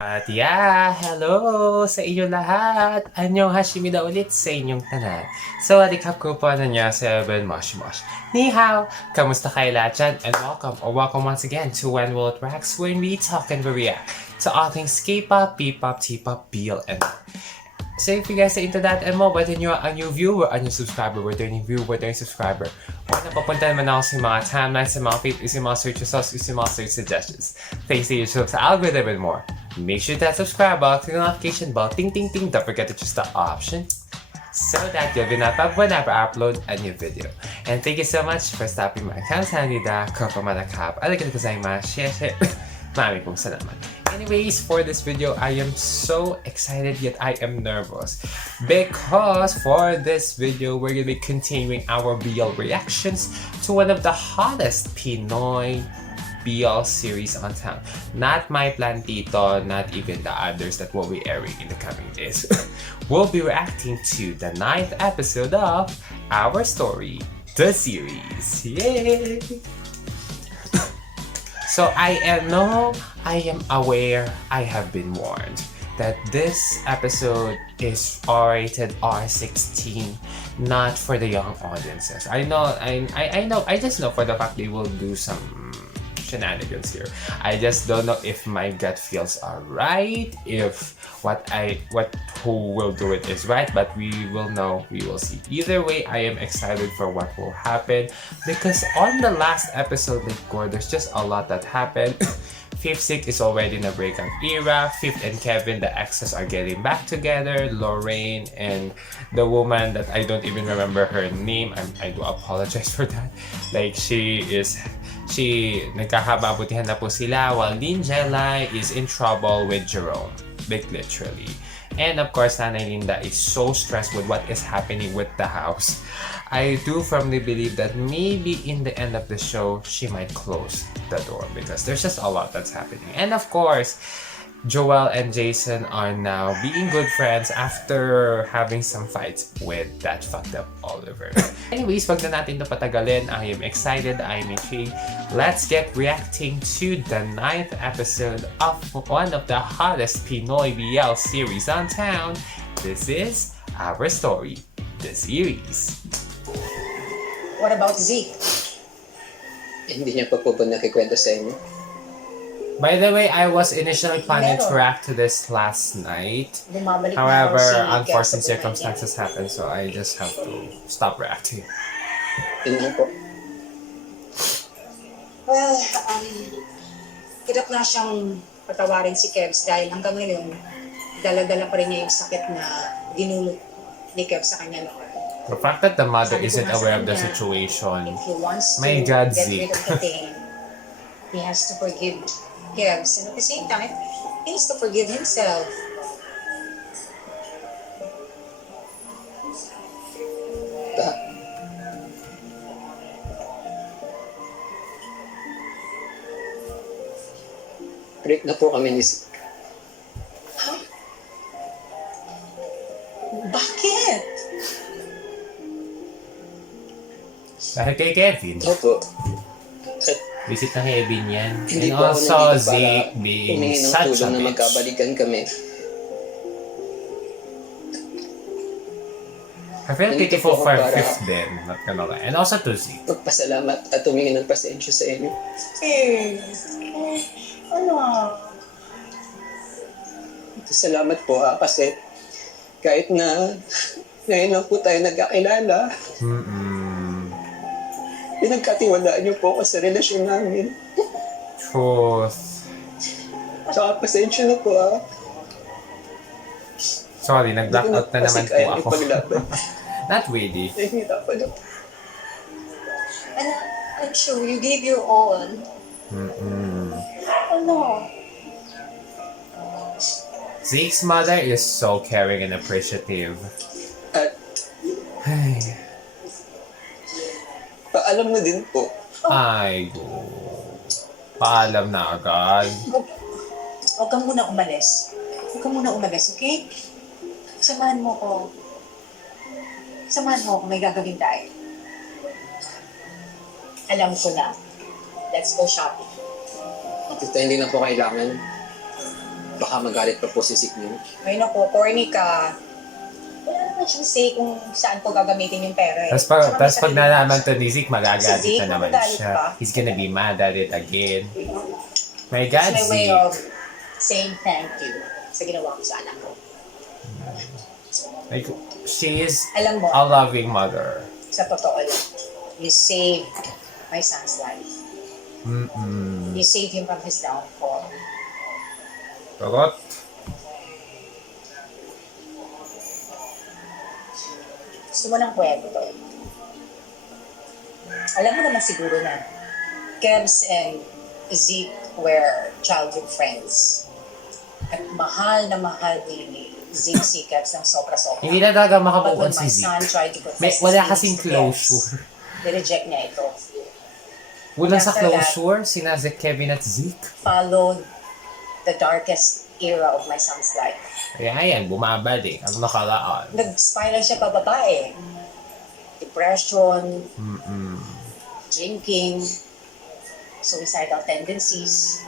At yeah, hello sa inyo lahat! Annyeonghasimnida ulit sa inyong tanan. Sawadee-kap ko po annyeonghaseyo, Mosh Mosh. Ni hao! Kamusta kayo lahat dyan? And welcome once again to When Will It Reacts, when we talk and we react to all things K-pop, P-pop, T-pop, BL, and more. So if you guys are into that and more, whether you're a new viewer, a new subscriber, returning viewer, returning subscriber, or napapuntahan man ako sa mga timelines, sa mga favorites, sa mga search results, sa mga search suggestions, thanks to YouTube sa algorithm and more. Make sure to subscribe bell, click the notification bell, ting ting ting, don't forget to choose the option so that you'll be notified whenever I upload a new video. And thank you so much for stopping by. 감사합니다. 고맙습니다. Arigatou gozaimasu. Mami pong salamat. Anyways, for this video, I am so excited yet I am nervous because for this video, we're gonna be continuing our BL reactions to one of the hottest Pinoy BL series on town. Not My Plantito, not even the others that will be airing in the coming days. We'll be reacting to the 9th episode of Our Story, the series. Yay! So I am aware, I have been warned that this episode is R-rated R16, not for the young audiences. I just know for the fact they will do some shenanigans here. I just don't know if my gut feels are right, if who will do it is right, but we will know, we will see. Either way, I am excited for what will happen because on the last episode, there's just a lot that happened. Fifth Sick is already in a breakup era. Fifth and Kevin, the exes, are getting back together. Lorraine and the woman that I don't even remember her name, I do apologize for that. Like nagkakababutihan na po sila while Lin Jelai is in trouble with Jerome. Like literally. And of course, Nanay Linda is so stressed with what is happening with the house. I do firmly believe that maybe in the end of the show, she might close the door because there's just a lot that's happening. And of course, Joel and Jason are now being good friends after having some fights with that fucked up Oliver. Anyways, wag na natin ito patagalin. I am excited. I am intrigued. Let's get reacting to the 9th episode of one of the hottest Pinoy BL series on town. This is Our Story, the series. What about Zeke? Hindi niya pa po ba nakikwento sa inyo? By the way, I was initially planning to react to this last night. Bumabalik na However, daw si unforeseen Kev sa circumstances happened, so I just have to stop reacting. Yun lang po. Well, hirap na siyang patawarin si Kevs dahil hanggang ngayon, dala-dala pa rin niya yung sakit na dinulot ni Kev sa kanya noon. The fact that the mother Sabi ko isn't nga sa aware of the kanya, situation. If he wants to My God, get Zeke. rid of the pain, he has to forgive Kevs. And at the same time, he needs to forgive himself. Ta. Break na po kami ni Zeke. Bakit? Dahil kay Kevin. Opo. Visit na Kevin yan. Hindi And po ako also, nandito para Zeke being humingi ng such a tulong na bitch. magkabalikan kami. I feel Nandito pitiful po ako for para- Fifth din. Not gonna lie. And also to Zeke. Magpasalamat at humingi ng pasensya sa inyo. Ano? Salamat po kasi kahit na ngayon lang po tayo nagkakilala, pinagkatiwalaan niyo po ako sa relasyon namin. Truth. Tsaka pasensya na po Sorry, nag-blackout na naman po ako. Paglaban. Not really. Nahihirapan ako. And I'm sure you gave your all. Ano? Zeke's mother is so caring and appreciative. At Ay. paalam na din po. Ay, go. Paalam na agad. Huwag kang muna umalis. Huwag kang muna umalis, okay? Samahan mo ko. Samahan mo kung may gagawin tayo. Alam ko na. Let's go shopping. Tita, hindi na po kailangan. baka magalit pa po si Zik niyo. Ay naku, corny ka. Wala naman siyang say kung saan po gagamitin yung pera eh. Tsaka may Pag sarili nalaman siya. to ni Zeke, magagalit Si Zeke, na naman magagalit siya. pa. He's gonna be mad at it again. My God, It's my way Zeke. of saying thank you sa ginawa ko sa anak ko. Like, she is Alam mo, a loving mother. sa totoo lang, you saved my son's life. Mm-mm. You saved him from his downfall. Correct? Gusto mo ng kwento? Alam mo naman siguro na Kebs and Zeke were childhood friends. At mahal na mahal ni Zeke si Kebs ng sobra-sobra. Hindi na talaga But when makabuon my si son Zeke. tried to confess May, his wala feelings kasing to Kebs, closure. nireject niya ito. Wala sa After that, closure, sina Kevin at Zeke. Followed the darkest era of my son's life. Kaya yan, bumabalik ang nakaraan. Nag-spiral siya pababa eh. Depression, Mm-mm. drinking, suicidal tendencies.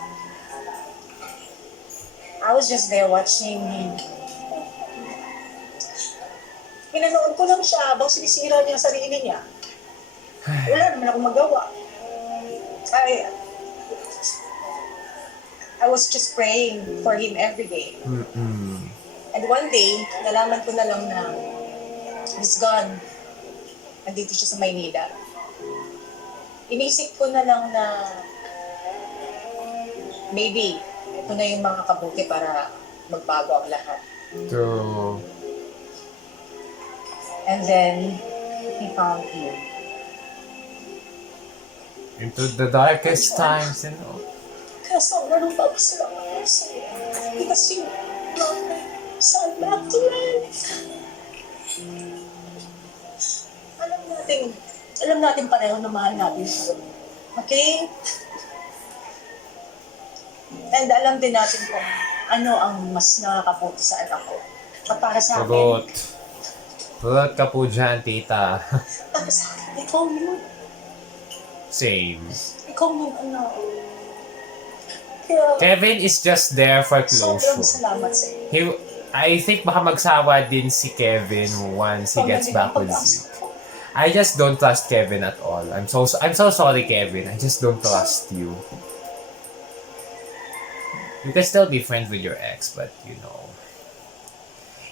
I was just there watching him. Pinanood ko lang siya habang sinisira niya ang sarili niya. Wala naman akong magawa. I was just praying for him every day. Mm-mm. And one day, nalaman ko na lang na he's gone. Nandito siya sa Maynila. Inisip ko na lang na maybe ito na yung mga kabuti para magbago ang lahat. True. And then, he found you. Into the darkest times and all. Kaya sobrang pagpasalamat ko sa'yo. Because you brought my son back to life. Alam natin pareho na mahal natin siya. Okay? And alam din natin kung ano ang mas nakakabuti sa anak ko. At para sa akin, Sagot. Sagot ka po dyan, tita. para sa akin, ikaw yun. Same. Ikaw yung ano. Kaya, Kevin is just there for sobrang closure. salamat sa iyo. He, I think baka magsawa din si Kevin once he gets back with Zeke. I just don't trust Kevin at all. I'm so sorry, Kevin. I just don't trust you. You can still be friends with your ex, but you know,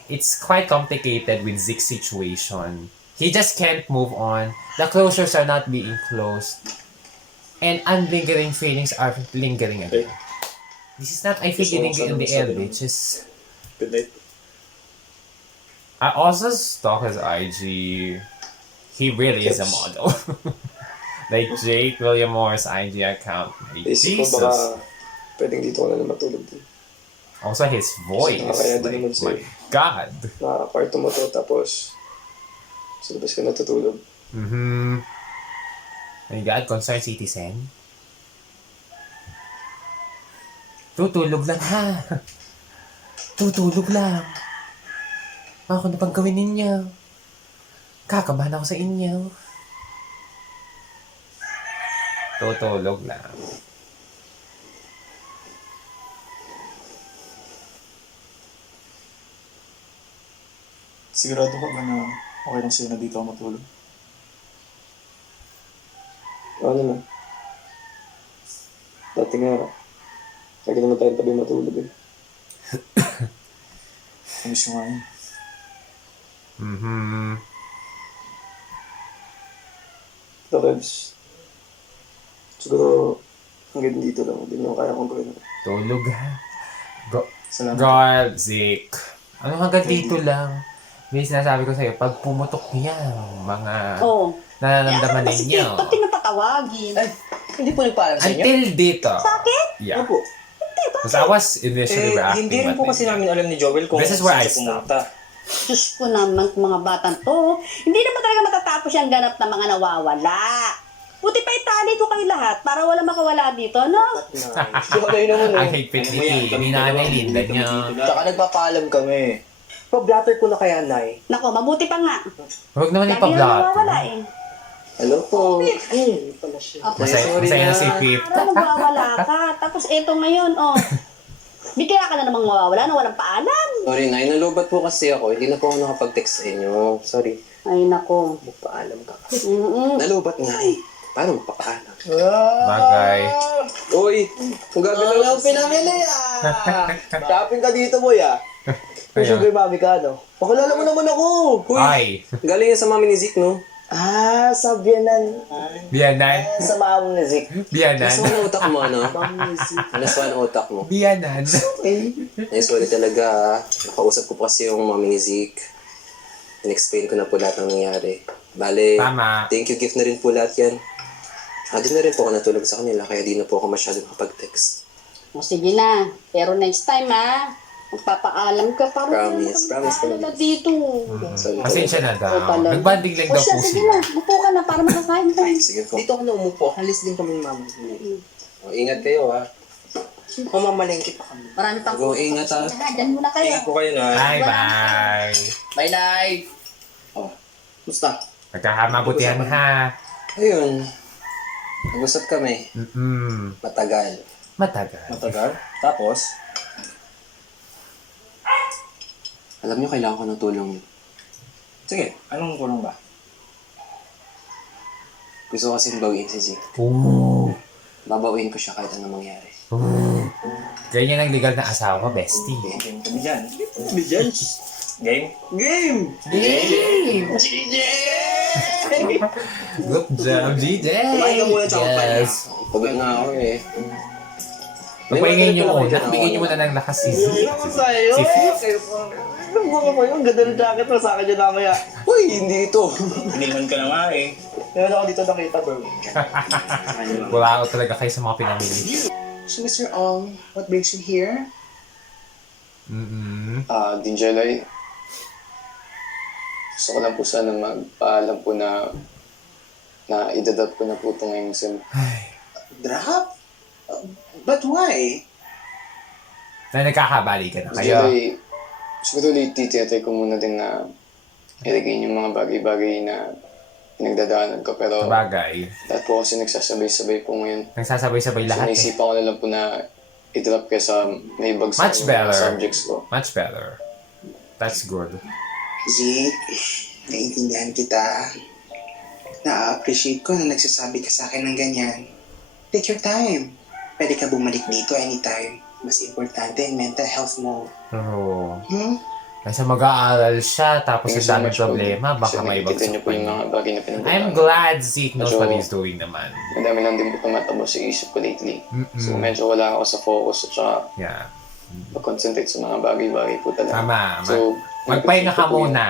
it's quite complicated with Zeke's situation. He just can't move on. The closures are not being closed, and unlingering feelings are lingering again. This is not I feel lingering in the air, bitches. Good night. I also stalk his IG. He really is a model. Like Jake William Moore's IG account. Like, Isip ko Jesus. baka pwedeng dito ka na lang matulog din. Also his voice. Nakakaya din Like, naman sa'yo. my God. Nakaka-kwarto mo to tapos sa labas ka natutulog. Mm-hmm. My God, concerned citizen. Tutulog lang ha. Tutulog lang. Ako na pang gawin ninyo. Kakabahan ako sa inyo. Tutulog lang. Sigurado ka ba na okay lang sa'yo na dito ako matulog? Ano na? Dati nga, lagi naman tayo tabi matulog eh. Miss ko nga yun. Mm-hmm. Ito, Kebs. Siguro, hanggang dito lang. Hindi mo kaya kong gawin. Tulog ha. Salamat. God, Zeke. Ano hanggang dito lang? May sinasabi ko sa'yo, pag pumutok niya, mga Oo. nararamdaman Kasi ninyo. ba't tinapatawagin? Ay, hindi po nagpaalam sa inyo? Until dito. Bakit? Yeah. Opo. Because I was initially reacting. Hindi rin po but kasi then- namin alam ni Joel kung This is where I saan siya pumunta. Diyos ko naman, mga batang to. Hindi naman talaga matatapos yung ganap na mga nawawala. Buti pa itali ko kayo lahat para wala makawala dito, no? Joel naman Ang higpit ni Nanay Linda niya. Tsaka nagpapaalam kami. Pa-blatter ko na kaya, Nay. Nako, mabuti pa nga. Huwag naman Lagi na ipablato. nawawala eh. Hello po. Pala siya. Ako, Masaya na si Pip. para magwawala ka. Tapos eto ngayon, oh. Bigla ka na namang mawawala na walang paalam. Sorry, Nay. Nalubat po kasi ako. Hindi na po ako nakapag-text sa inyo. Sorry. Ay, nako. Magpaalam ka. Mm-mm. Nalubat nga eh. Paano magpapaalam? Bagay. Uy! Kung gagalaw Ang pinamili Shopping ka dito, boy Kung Kaya. sugar mami ka, no? Pakilala mo naman ako! Ay. Galing yan sa mami ni Zeke, no? Sa Biyanan. Biyanan. Sa mama ni Zik. Biyanan. Nasaan ang utak mo, ano? Mama ni Zik. Nasaan ang utak mo? Biyanan. Ay, sorry talaga. Nakausap ko po kasi yung mami ni Zeke. In-explain ko na po lahat ng nangyari. Bale, Tama. thank you gift na rin po lahat yan. Di na rin po ako natulog sa kanila, kaya di na po ako masyado makapag-text. O, sige na. Pero next time, magpapaalam ka para Promise, promise, na promise. dito. Sorry. Pasensya na daw. O, talaga. Nagbanding lang O daw siya, po sige sila. na. Bupo ka na para makakain tayo. Sige po. Dito ako na umupo. Halis din kami ni mama. O, ingat kayo, ha. Mamamalengke pa kami. Marami pang Go, ingat, ha. Diyan muna kayo. po kayo, na. Bye-bye. Bye, Nay! Musta? Magkakamabutihan ha. Ayun. Nag-usap kami. Matagal. Matagal. Matagal. Tapos, Alam niyo, kailangan ko ng tulong niyo. sige, anong tulong ba? Gusto ko kasing bawiin si Zeke. Ooh. Babawiin ko siya kahit anong mangyari. Ooh. Ganyan ang legal na asawa, bestie. Game kami dyan. Game? Game! Good job, DJ! Kumain ka muna, chocolate. Yes. Pagod na ako eh. Pagpahingin niyo muna. Bigyan niyo muna ng lakas si Zeke. Ano sa'yo? Si Fif. Kayo po. Ano ba kayo? Ang ganda ng jacket mo. Sa akin dyan mamaya. Uy, hindi ito. Iniwan ka na nga eh. Meron ako dito nakita, bro. Wala ako talaga kayo sa mga pinamili. So, Mr. Ong, what brings you here? Dinjelay, gusto ko lang po sana magpaalam po na idadap ko na po ito ngayong sim. Drop? But why? Na nagkakabali ka na kayo. Dinjelay, siguro titiyatay ko muna din na ilagay yung mga bagay-bagay na pinagdadaanan ko. Pero Sabagay. lahat po kasi nagsasabay-sabay po ngayon. Nagsasabay-sabay So lahat eh. naisipan ko na lang po na i-drop kaya sa may bagsak Much yung better. mga subjects ko. Much better. That's good. Zeke, naiintindihan kita. Na-appreciate ko na nagsasabi ka sa akin ng ganyan. Take your time. Pwede ka bumalik dito anytime. Mas importante ang mental health mo. Pero, Hmm? kasi mag-aaral siya, tapos Thank you ang so daming much po. problema, baka Kasi may nakikita bagsak niyo po pa yung niya. mga bagay na pinagdadaanan. I'm glad Zeke knows Medyo- what he's doing naman. Madami lang din po tumatabo sa isip ko lately. Mm-mm. So medyo wala ako sa focus at saka Yeah. mag-concentrate sa mga bagay-bagay po talaga. Tama. So, Magpahinga ka nag-appreciate ko po yun. muna.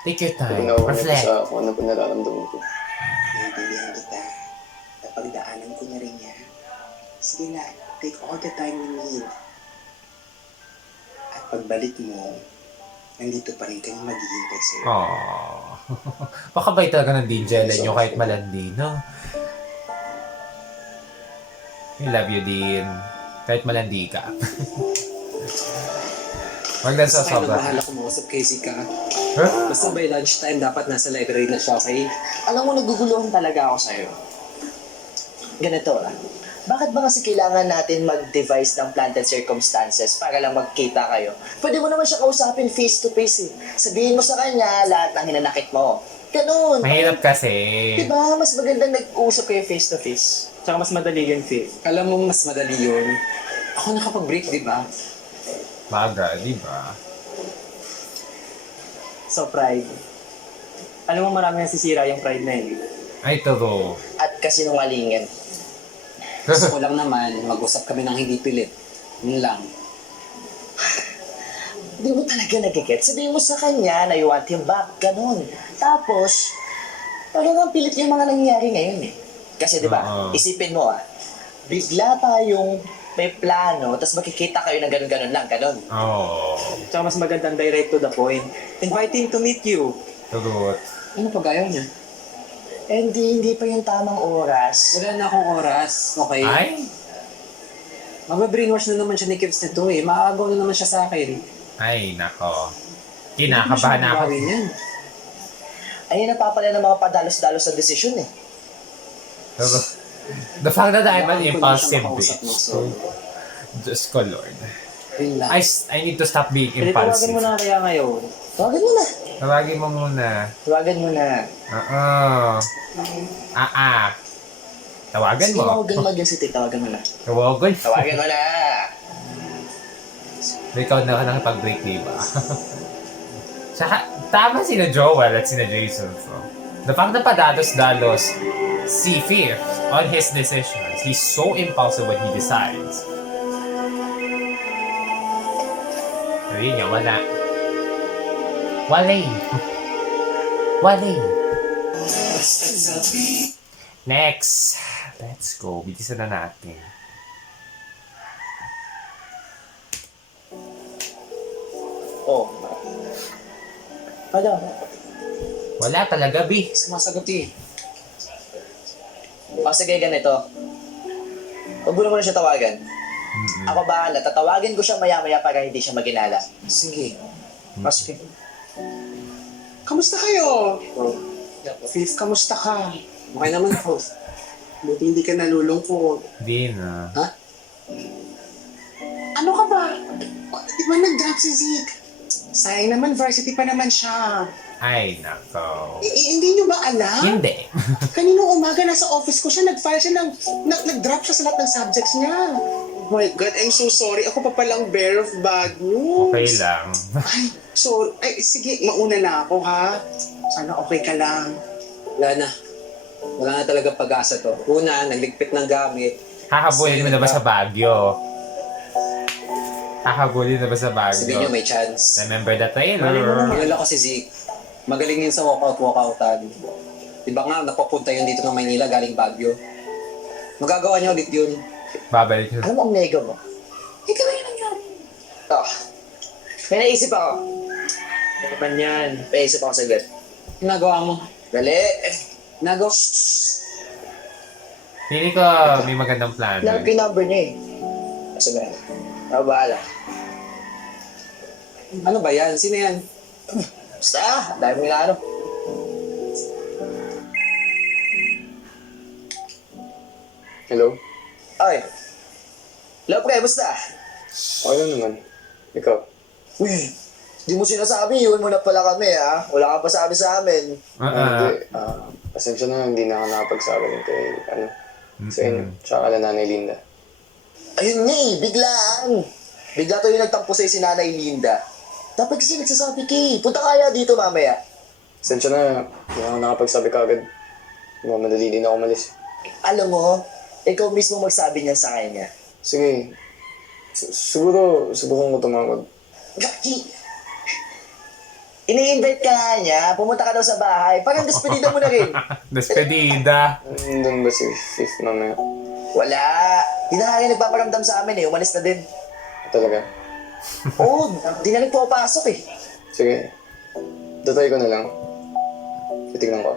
Take your time. Pag-unawa ko po Reflect. sa kung ano po nararamdaman ko. Naiintindihan kita. Napagdaanan ko na rin yan. Sige na, take all the time you need. At pagbalik mo, nandito pa rin kami maghihintay sa'yo. Aww. Pakabay talaga ng DJ nyo kahit malandi, no? I love you din. Kahit malandi ka. Wag na sa Basta kayo sobra. bahala kumausap kay Zeke, ha? Huh? Basta by lunchtime, dapat nasa library na siya, okay? Alam mo, naguguluhan talaga ako sa'yo. Ganito Bakit ba kasi kailangan natin mag-devise ng planted circumstances para lang magkita kayo? Pwede mo naman siya kausapin face to face eh. Sabihin mo sa kanya lahat ng hinanakit mo. Ganun. Mahirap kasi. Diba? Mas magandang nag-usap kayo face to face. Tsaka mas madali yun, Faith. Alam mo, mas madali yun. Ako nakapag-break, di ba? Baga, di ba? So, pride. Alam mo, marami nasisira yung pride na yun. Ay, totoo. At kasinungalingan. Gusto ko lang naman, mag-usap kami ng hindi pilit. Yun lang. Hindi mo talaga nag-get. Sabihin mo sa kanya na you want him back. Ganun. Tapos, talagang pilit yung mga nangyayari ngayon eh. Kasi di ba, Oo. isipin mo bigla tayong may plano, tapos makikita kayo ng ganun-ganun lang, ganun. Oo. Tsaka mas magandang direct to the point. Invite him to meet you. Totoo. Ano pag ayaw niya? And hindi pa yung tamang oras. Wala na akong oras, okay? Ay? Mababrainwash na naman siya ni Kevs nito eh. Maagaw na naman siya sa akin. Ay, nako. Kinakabahan na ako. Gawin yan. Ayun ang papala ng mga padalos-dalos sa desisyon eh. Totoo. The fact that I'm an Kailangan ko na impulsive siyang makausap bitch. mo, So, so- Diyos ko, Lord. Relax. I need to stop being Pwede tawagan mo impulsive. na kaya ngayon. Tawagan mo na. Tawagin mo muna. Tawagan mo na. Oo. Tawagan Sige, mo. ako gan mag-insist. Tawagan mo na. Tawagan. Tawagan mo na. Ikaw na nakipag-break, diba? Tsaka, tama sina Joel at sina Jason. So, the fact na padalos-dalos si Fifth on his decisions, he's so impulsive when he decides. Ayun nga, wala. Wale. Wale. Next. Let's go. Bitisan na natin. Oh. Ano? Wala talaga, B. Sumasagot eh. O sige, ganito. Huwag mo naman siya tawagan. Ako bahala. Tatawagin ko siya maya-maya para hindi siya maginala. Sige. O sige. Kamusta kayo? Fifth, kamusta ka? Okay naman ako. Buti hindi ka nalulungkot. Hindi na. Ano ka ba? Di ba nag-drop si Zeke? Sayang naman, varsity pa naman siya. Ay, nako. Hindi nyo ba alam? Hindi. Kaninong umaga nasa office ko siya, nag-file siya nag-drop siya sa lahat ng subjects niya. Oh my God, I'm so sorry. Ako pa palang bearer of bad news. Okay lang. Sige, mauna na ako ha. Sana okay ka lang. Wala na. Wala na talaga pag-asa to. Una, nagligpit ng gamit. Hahabulin mo na ba sa Baguio? Hahabulin na ba sa Sabihin nyo Baguio? may chance. Remember the trailer? Kilala ko si Zeke. Magaling yun sa walkout-walkoutan. Diba nga, napapunta yun dito ng Maynila galing Baguio. Magagawa niya ulit yun. Babalik yun. Ano mo ang nego mo? Ikaw yun yun. Oh. May naisip ako. Ano naman yan? May naisip ako saglit. Ginagawa mo. Dali. Nagawa. Hindi ko may magandang plan. Alam ko yung number niya eh. Sige. Ako bahala. Ano ba yan? Sino yan? Basta, dahil mo yung ano. Hello? Ay. Hello, pre. Basta? Okay lang naman. Ikaw? Uy. Di mo sinasabi. Iwan mo na pala kami, ha? Wala kang pasabi sa amin. Hindi. Pasensya na, hindi na ako nakapagsabi ng kay, sa inyo. Tsaka kala Nanay Linda. Ayun nga eh. Biglaan. Bigla to yung nagtampo sa'yo si Nanay Linda. Dapat kasi nagsasabi kay. Punta kaya dito mamaya. Pasensya na, hindi ako nakapagsabi kagad. Madali din ako umalis. Alam mo, ikaw mismo magsabi niya sa kanya. Sige. Siguro, subukan ko tumawag. Gaki! Ini-invite ka nga niya, pumunta ka daw sa bahay, parang despedida mo na rin. Despedida. Nandun ba si Fifth mamaya? Wala. Di na nga rin nagpaparamdam sa amin eh, umalis na din. Talaga? Oo, di na rin pumapasok eh. Sige. Datay ko na lang. Titignan ko.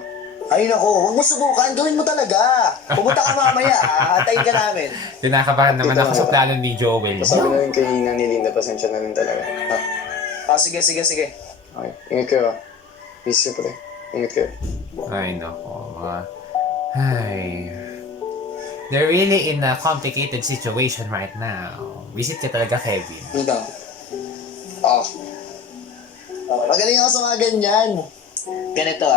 Ay nako, huwag mo subukan, gawin mo talaga. Pumunta ka mamaya, hatayin ka namin. Tinakabahan naman ako sa plano ni Joel. Pasabi na rin kay Nanay Linda, pasensya na rin talaga. Sige. Okay. Ingat kayo. Peace you, pre. Ingat kayo. Ay, nako. Ay. They're really in a complicated situation right now. Visit ka talaga, Kevin. Ano daw? Oh. Magaling ako sa mga ganyan. Ganito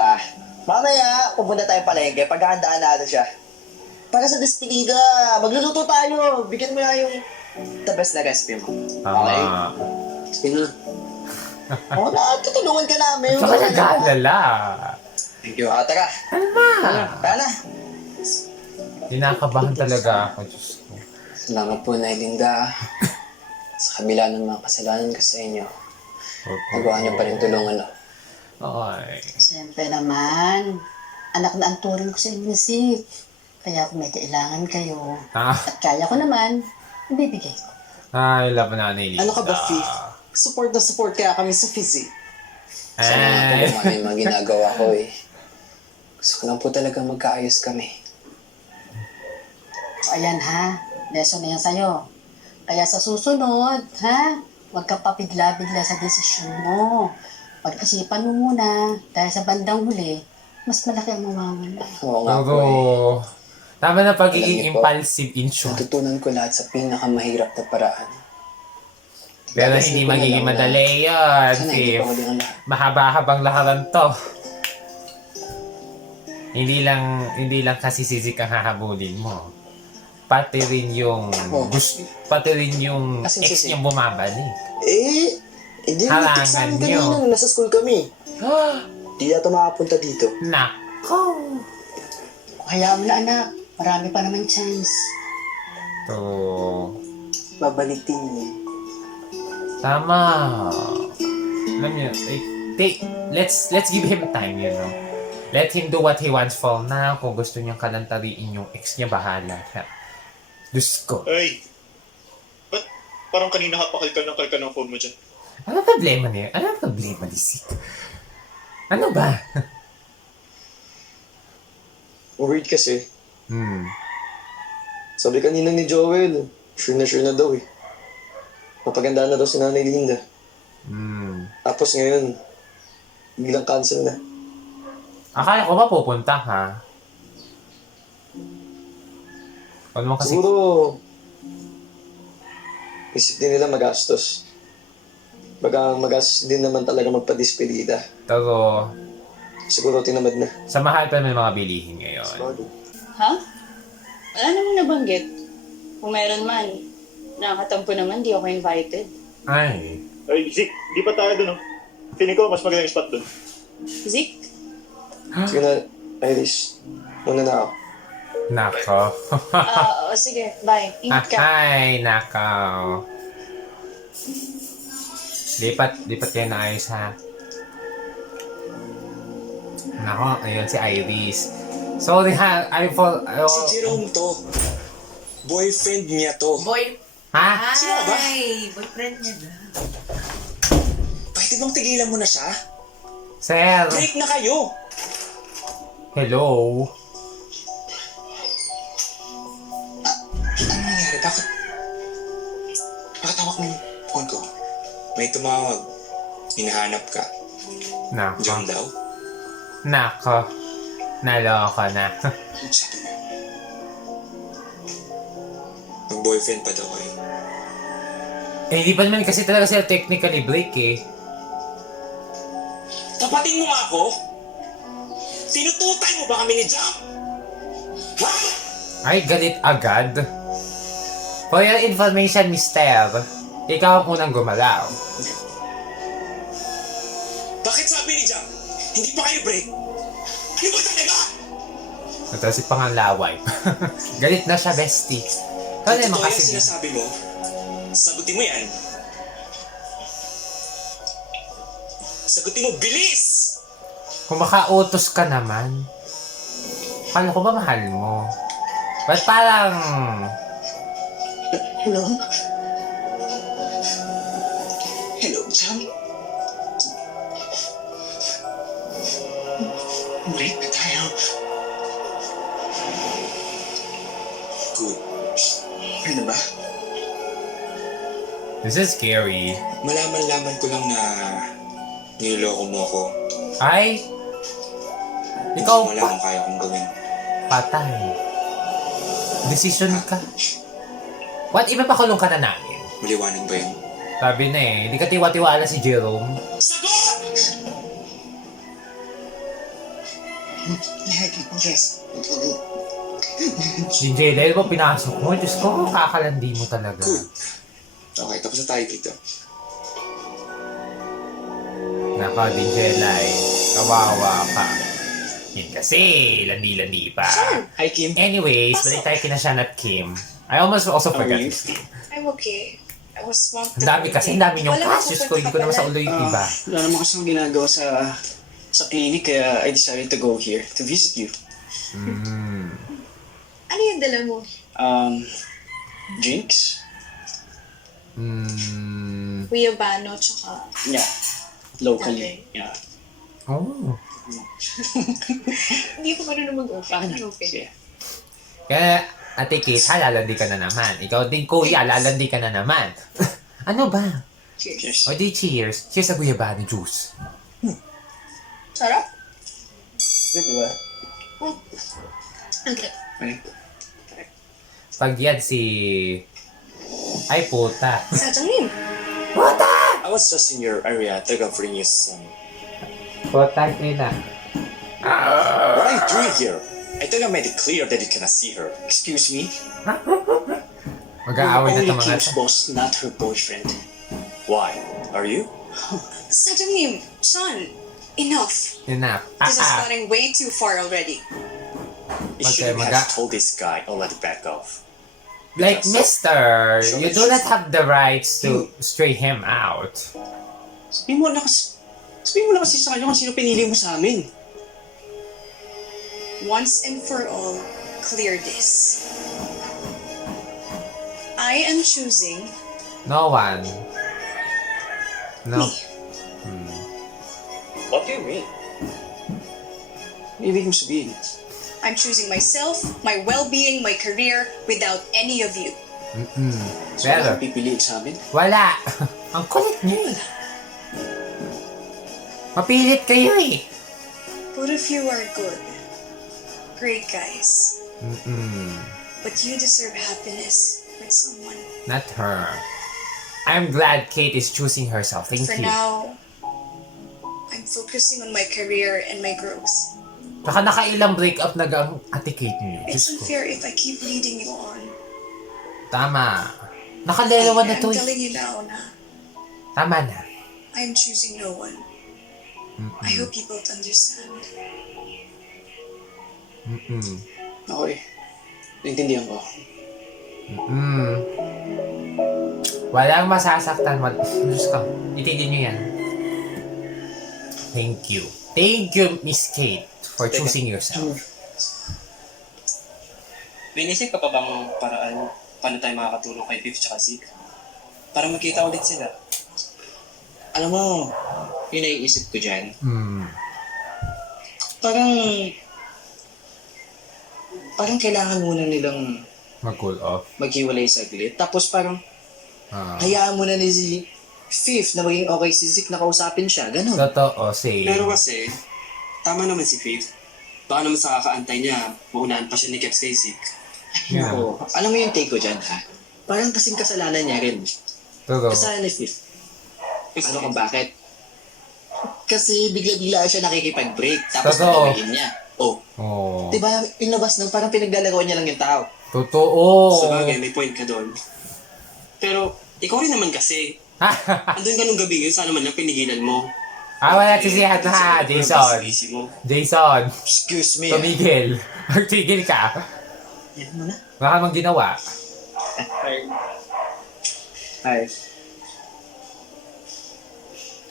mamaya, pupunta tayo palengke, paghahandaan natin siya. Para sa despedida, magluluto tayo. Bigyan mo na yung the best na recipe mo. Okay? Sige na. Oo na, tutulungan ka namin. Saka nag-aalala. Thank you. Tara. Tara na. Tinakabahan talaga ako, Diyos ko. Salamat po, Nay Linda. Sa kabila ng mga kasalanan ko sa inyo, nagawa niyo pa rin tulungan ako. Ay. Siyempre naman, anak na ang turing ko sa inyo si. Kaya kung may kailangan kayo, at kaya ko naman, ibibigay ko. Ay, love na ni Linda. Ano ka ba, Fifth? Support na support kaya kami sa physique. Sana tulungan yung mga ginagawa ko eh. Gusto ko lang po talaga magkaayos kami. Ayan ha, lesson na yan sa'yo. Kaya sa susunod, huwag ka papigla-bigla sa desisyon mo. Pag-isipan mo muna, dahil sa bandang huli, mas malaki ang mawawala. Oo nga po Pero, eh. Tama na pagiging Alam niyo po, impulsive in short. Natutunan ko lahat sa pinakamahirap na paraan. Pero Dadasin hindi ko na magiging lang na madali yun, Sana hindi Kim. pa huli ang lahat. Mahaba-habang lakaran to. Hindi lang kasi sisik ang hahabulin mo. Pati rin yung Oh. pati rin yung Asin ex sisik? niyang bumabalik. Hindi Harangan nag-text sa amin nyo. kanina nung nasa school kami. Di yata makapunta dito. Nako. Kaya mo na anak, marami pa naman chance. To. Babalitin niya. Tama. Alam niyo, let's give him time, you know. Let him do what he wants for now. Kung gusto niyang kalantariin yung ex niya, bahala siya. Diyos ko. Ay, ba't parang kanina kalkal ng phone mo dyan? Ano problema niya? Ano problema ni Sik? Ano ba? Weird kasi. Hmm. Sabi kanina ni Joel, sure na daw eh. Mapaganda na daw si Nanay Linda. Hmm. Tapos ngayon, biglang cancel na. Akala ko ba pupunta, ha? Ano mo kasi... Siguro, isip din nila magastos. Baga magastos din naman talaga magpa-despedida. Pero, Siguro tinamad na. sa mahal pa naman yung mga bilihin ngayon. Ha? Wala namang nabanggit. Kung meron man, nakakatampo naman, di ako invited. Ay. Ay, Zik, di pa tayo dun, oh. Feeling ko, mas magandang spot dun. Zik? Sige na, Iris. Muna na ako. Nako. Sige, bye. Ingat ka. Ay, nako. Lipat kayo na ayos, ha? Nako, ayun si Iris. Sorry, ha? Si Jerome to. Boyfriend niya to. Ha? Sino ka ba? Boyfriend niya na. Pwede bang tigilan mo na siya? Sir. Break na kayo! Hello. Ano nangyari? Bakit? Nakatawak mo yung phone ko. May tumawag. Hinahanap ka. John Nako. daw? Nako. Naloko na. Ano sabi mo? Mag-boyfriend pa daw kayo. Hindi pa naman kasi talaga sila technically break, eh. Tapatin mo nga ako? Tinututay mo ba kami ni Jam? Ha? Ay, galit agad. For your information, mister, ikaw ang unang gumalaw. Bakit sabi ni Jam? Hindi pa kayo break? Ano ba talaga? Ito si Pangalaway. Galit na siya, bestie. Ano naman Totoo kasi... yung sinasabi mo? Sagutin mo yan. Sagutin mo, bilis! Kung makautos ka naman, kala ko ba mahal mo? Ba't parang... Hello? Hello, Jam? Break na tayo. Good. Ano ba? This is scary. Malaman-laman ko lang na niloloko mo ako. Ay! Ikaw Wala pa. akong kaya kong gawin. Patay. Decision ka. What? Iba pa kulong ka na namin? Maliwanag ba yun? Sabi na eh, hindi ka tiwa-tiwala si Jerome. Sagot! Yes. Si Jelay mo, pinasok mo. Diyos ko, kakalandi mo talaga. Good. Okay, tapos na tayo dito. Nako, din Jelay. Kawawa ka. Yun kasi, landi-landi pa. Hi, Kim. Anyways, balik tayo kina Shan at Kim. I almost also forgot you? this Kim. I'm okay. I was swamped. Ang dami kasi, ang dami niyong class. Diyos ko, hindi ko naman sa ulo yung iba. Wala naman kasi akong ginagawa sa clinic kaya I decided to go here to visit you. Ano yung dala mo? Drinks? Kuya Bano, tsaka... Yeah. Locally. Yeah. Oh. Hindi ko marunong mag-open. Okay. Sige. Kaya, Ate Kate, halalandi ka na naman. Ikaw din, Kuya, lalandi ka na naman. Ano ba? Cheers. O di cheers. Cheers sa guyabano juice. Sarap. Good, di ba? Okay. Okay. Pag yan si... Ay, puta. Sajamin! I was just in your area to go bring you some. Puta, ina. What are you doing here? I thought I made it clear that you cannot see her. Excuse me? Mag-aaway na Only ito mga Kim's boss, not her boyfriend. Why? Are you? Sajamin! Sean! Enough! Enough. This is getting way too far already. You Okay, shouldn't have told this guy or let it back off. Like, mister, So you it's do not just- have the rights to stray him out. Sabihin mo na kasi sa kanya kung sino pinili mo sa amin. Once and for all, clear this. I am choosing No one. No. me. What do you mean? Ibig mo sabihin. I'm choosing myself, my well-being, my career, without any of you. So Pero, wala kang pipiliin sa amin? wala. Ang kulit niyo eh. Mapilit kayo eh. Both of you are good. Great guys. But you deserve happiness with someone. Not her. I'm glad Kate is choosing herself. Thank For you. now, I'm focusing on my career and my growth. Baka nakailang breakup na ang ate Kate niyo. It's Diyos ko. unfair if I keep leading you on. Tama. Nakalelawan na I'm to eh. telling you now na Tama na. I'm choosing no one. I hope you both understand. Ako naintindihan ko. Walang masasaktan. Diyos ko. Itigil niyo yan. Thank you. Thank you, Miss Kate, for choosing yourself. May inisip ka pa bang paraan paano tayo makakatulong kay Fifth tsaka Zeke? Para magkita ulit sila. Alam mo, yun naiisip ko dyan. Parang kailangan muna nilang Mag-cool off. maghiwalay saglit. Tapos parang hayaan muna ni Fifth na maging okay si Zeke na kausapin siya. Ganon. Totoo, same. Pero kasi, tama naman si Fifth. Baka naman sa kakaantay niya, maunahan pa siya ni Kev kay Zeke. Yeah. Oo. Alam mo yung take ko dyan, ha? Parang kasing kasalanan niya rin. Totoo. Kasalanan ni Fifth. Kasi Ano kung bakit? Kasi bigla-bigla siya nakikipag-break. Tapos Totoo. nabawiin niya. Oh. Oh. Diba, inabas nun, parang pinaglalaroan niya lang yung tao. Totoo. sa bagay, may point ka doon. Pero, ikaw rin naman kasi, andun ka nung gabi yun, sana man lang pinigilan mo. Wala sisihan na, Jason. Busy mo. Jason, Excuse me. tumigil. Magtigil ka. Yan mo na. Baka mang ginawa. Hi.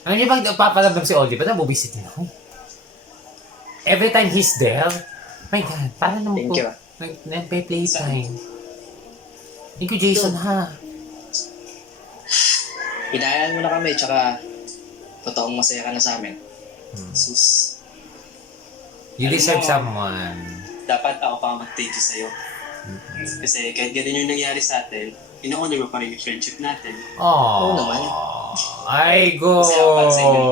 Ano niyo bang nagpaparamdam si Oli? Ba't nabubisit niya ako? Every time he's there, my God, parang naman Thank you. Nagpe-playtime. Thank you, Jason, ha? Hinayaan mo na kami, tsaka totoong masaya ka na sa amin. Sus, You Alam deserve mo, someone. dapat ako pa mag-thank you sa'yo. Kasi kahit ganun yung nangyari sa atin, ino-honor mo pa rin yung friendship natin. Aww. Oo naman. Ay, go! Masaya ako para sa inyo.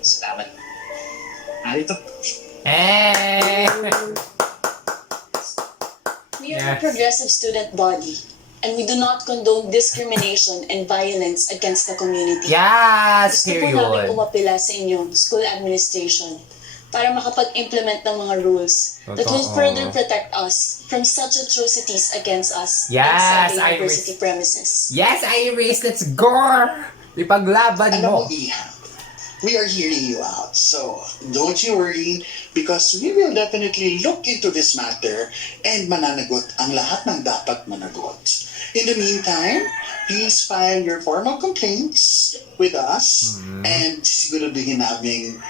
Salamat. Dito. Eh! We are a progressive student body, and we do not condone discrimination and violence against the community. Yes! Gusto po namin Period. umapila sa inyong school administration para makapag-implement ng mga rules that will Totoo. further protect us from such atrocities against us Yes, inside the Iris. university premises. Yes, Iris! Let's go! Ipaglaban Alam mo, mo! Iha, we are hearing you out. So, don't you worry because we will definitely look into this matter and mananagot ang lahat ng dapat managot. In the meantime, please file your formal complaints with us and siguraduhin namin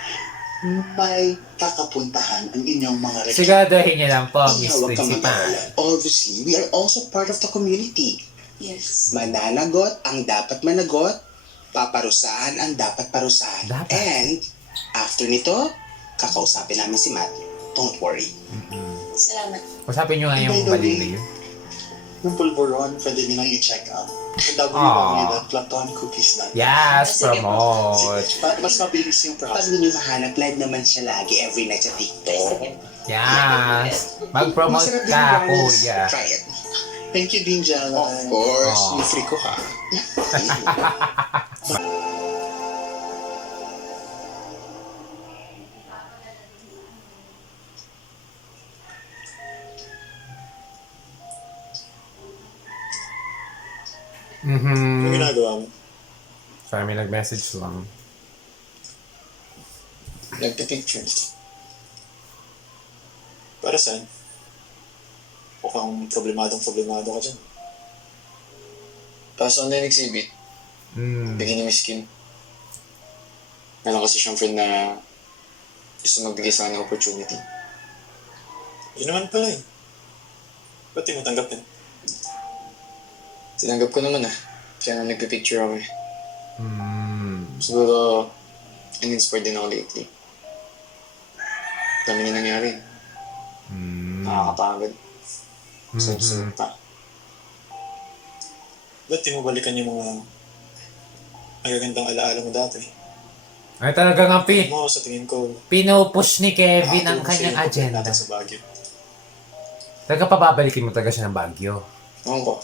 may kakapuntahan ang inyong mga reklamo. Siguraduhin niyo lang po, Miss Huwag kang Principal. mag-alala. Obviously, we are also part of the community. Yes. Mananagot ang dapat managot, paparusahan ang dapat parusahan. Dapat. And, after nito, kakausapin namin si Matt. Don't worry. Salamat. Usapin niyo nga yung By the way, balilig. Yung pulburon, pwede nyo nang i-check out. www.platoncookies.com. Yes, Sige po. promote. Mas mabilis yung process. Pag nyo mahanap, live naman siya lagi every night sa TikTok. Yes. Mag-promote Masarap din, ka, guys. kuya. Try it. Thank you din, Jala. Of course. Oh. Free ko ha. Ano ginagawa mo? Sorry, may nag-message lang. Nagpipicture. Para saan? Mukhang problemado ka dyan. Tapos online exhibit, bigyan ni Miss Kim. Meron kasi siyang friend na gusto magbigay sa akin ng opportunity. Yun naman pala eh. Ba't di mo tanggapin? Tinanggap ko naman kaya nga nagpipicture ako eh. Siguro, in-inspired din ako lately. Dami na nangyari. Nakakapagod. Sunod-sunod pa. Ba't di mo balikan yung mga magagandang alaala mo dati? Ay talaga nga, Mo, sa tingin ko, pinupush ni Kevin ang kanyang agenda. natin sa Baguio. Talaga pababalikin mo talaga siya ng Baguio. Ewan ko.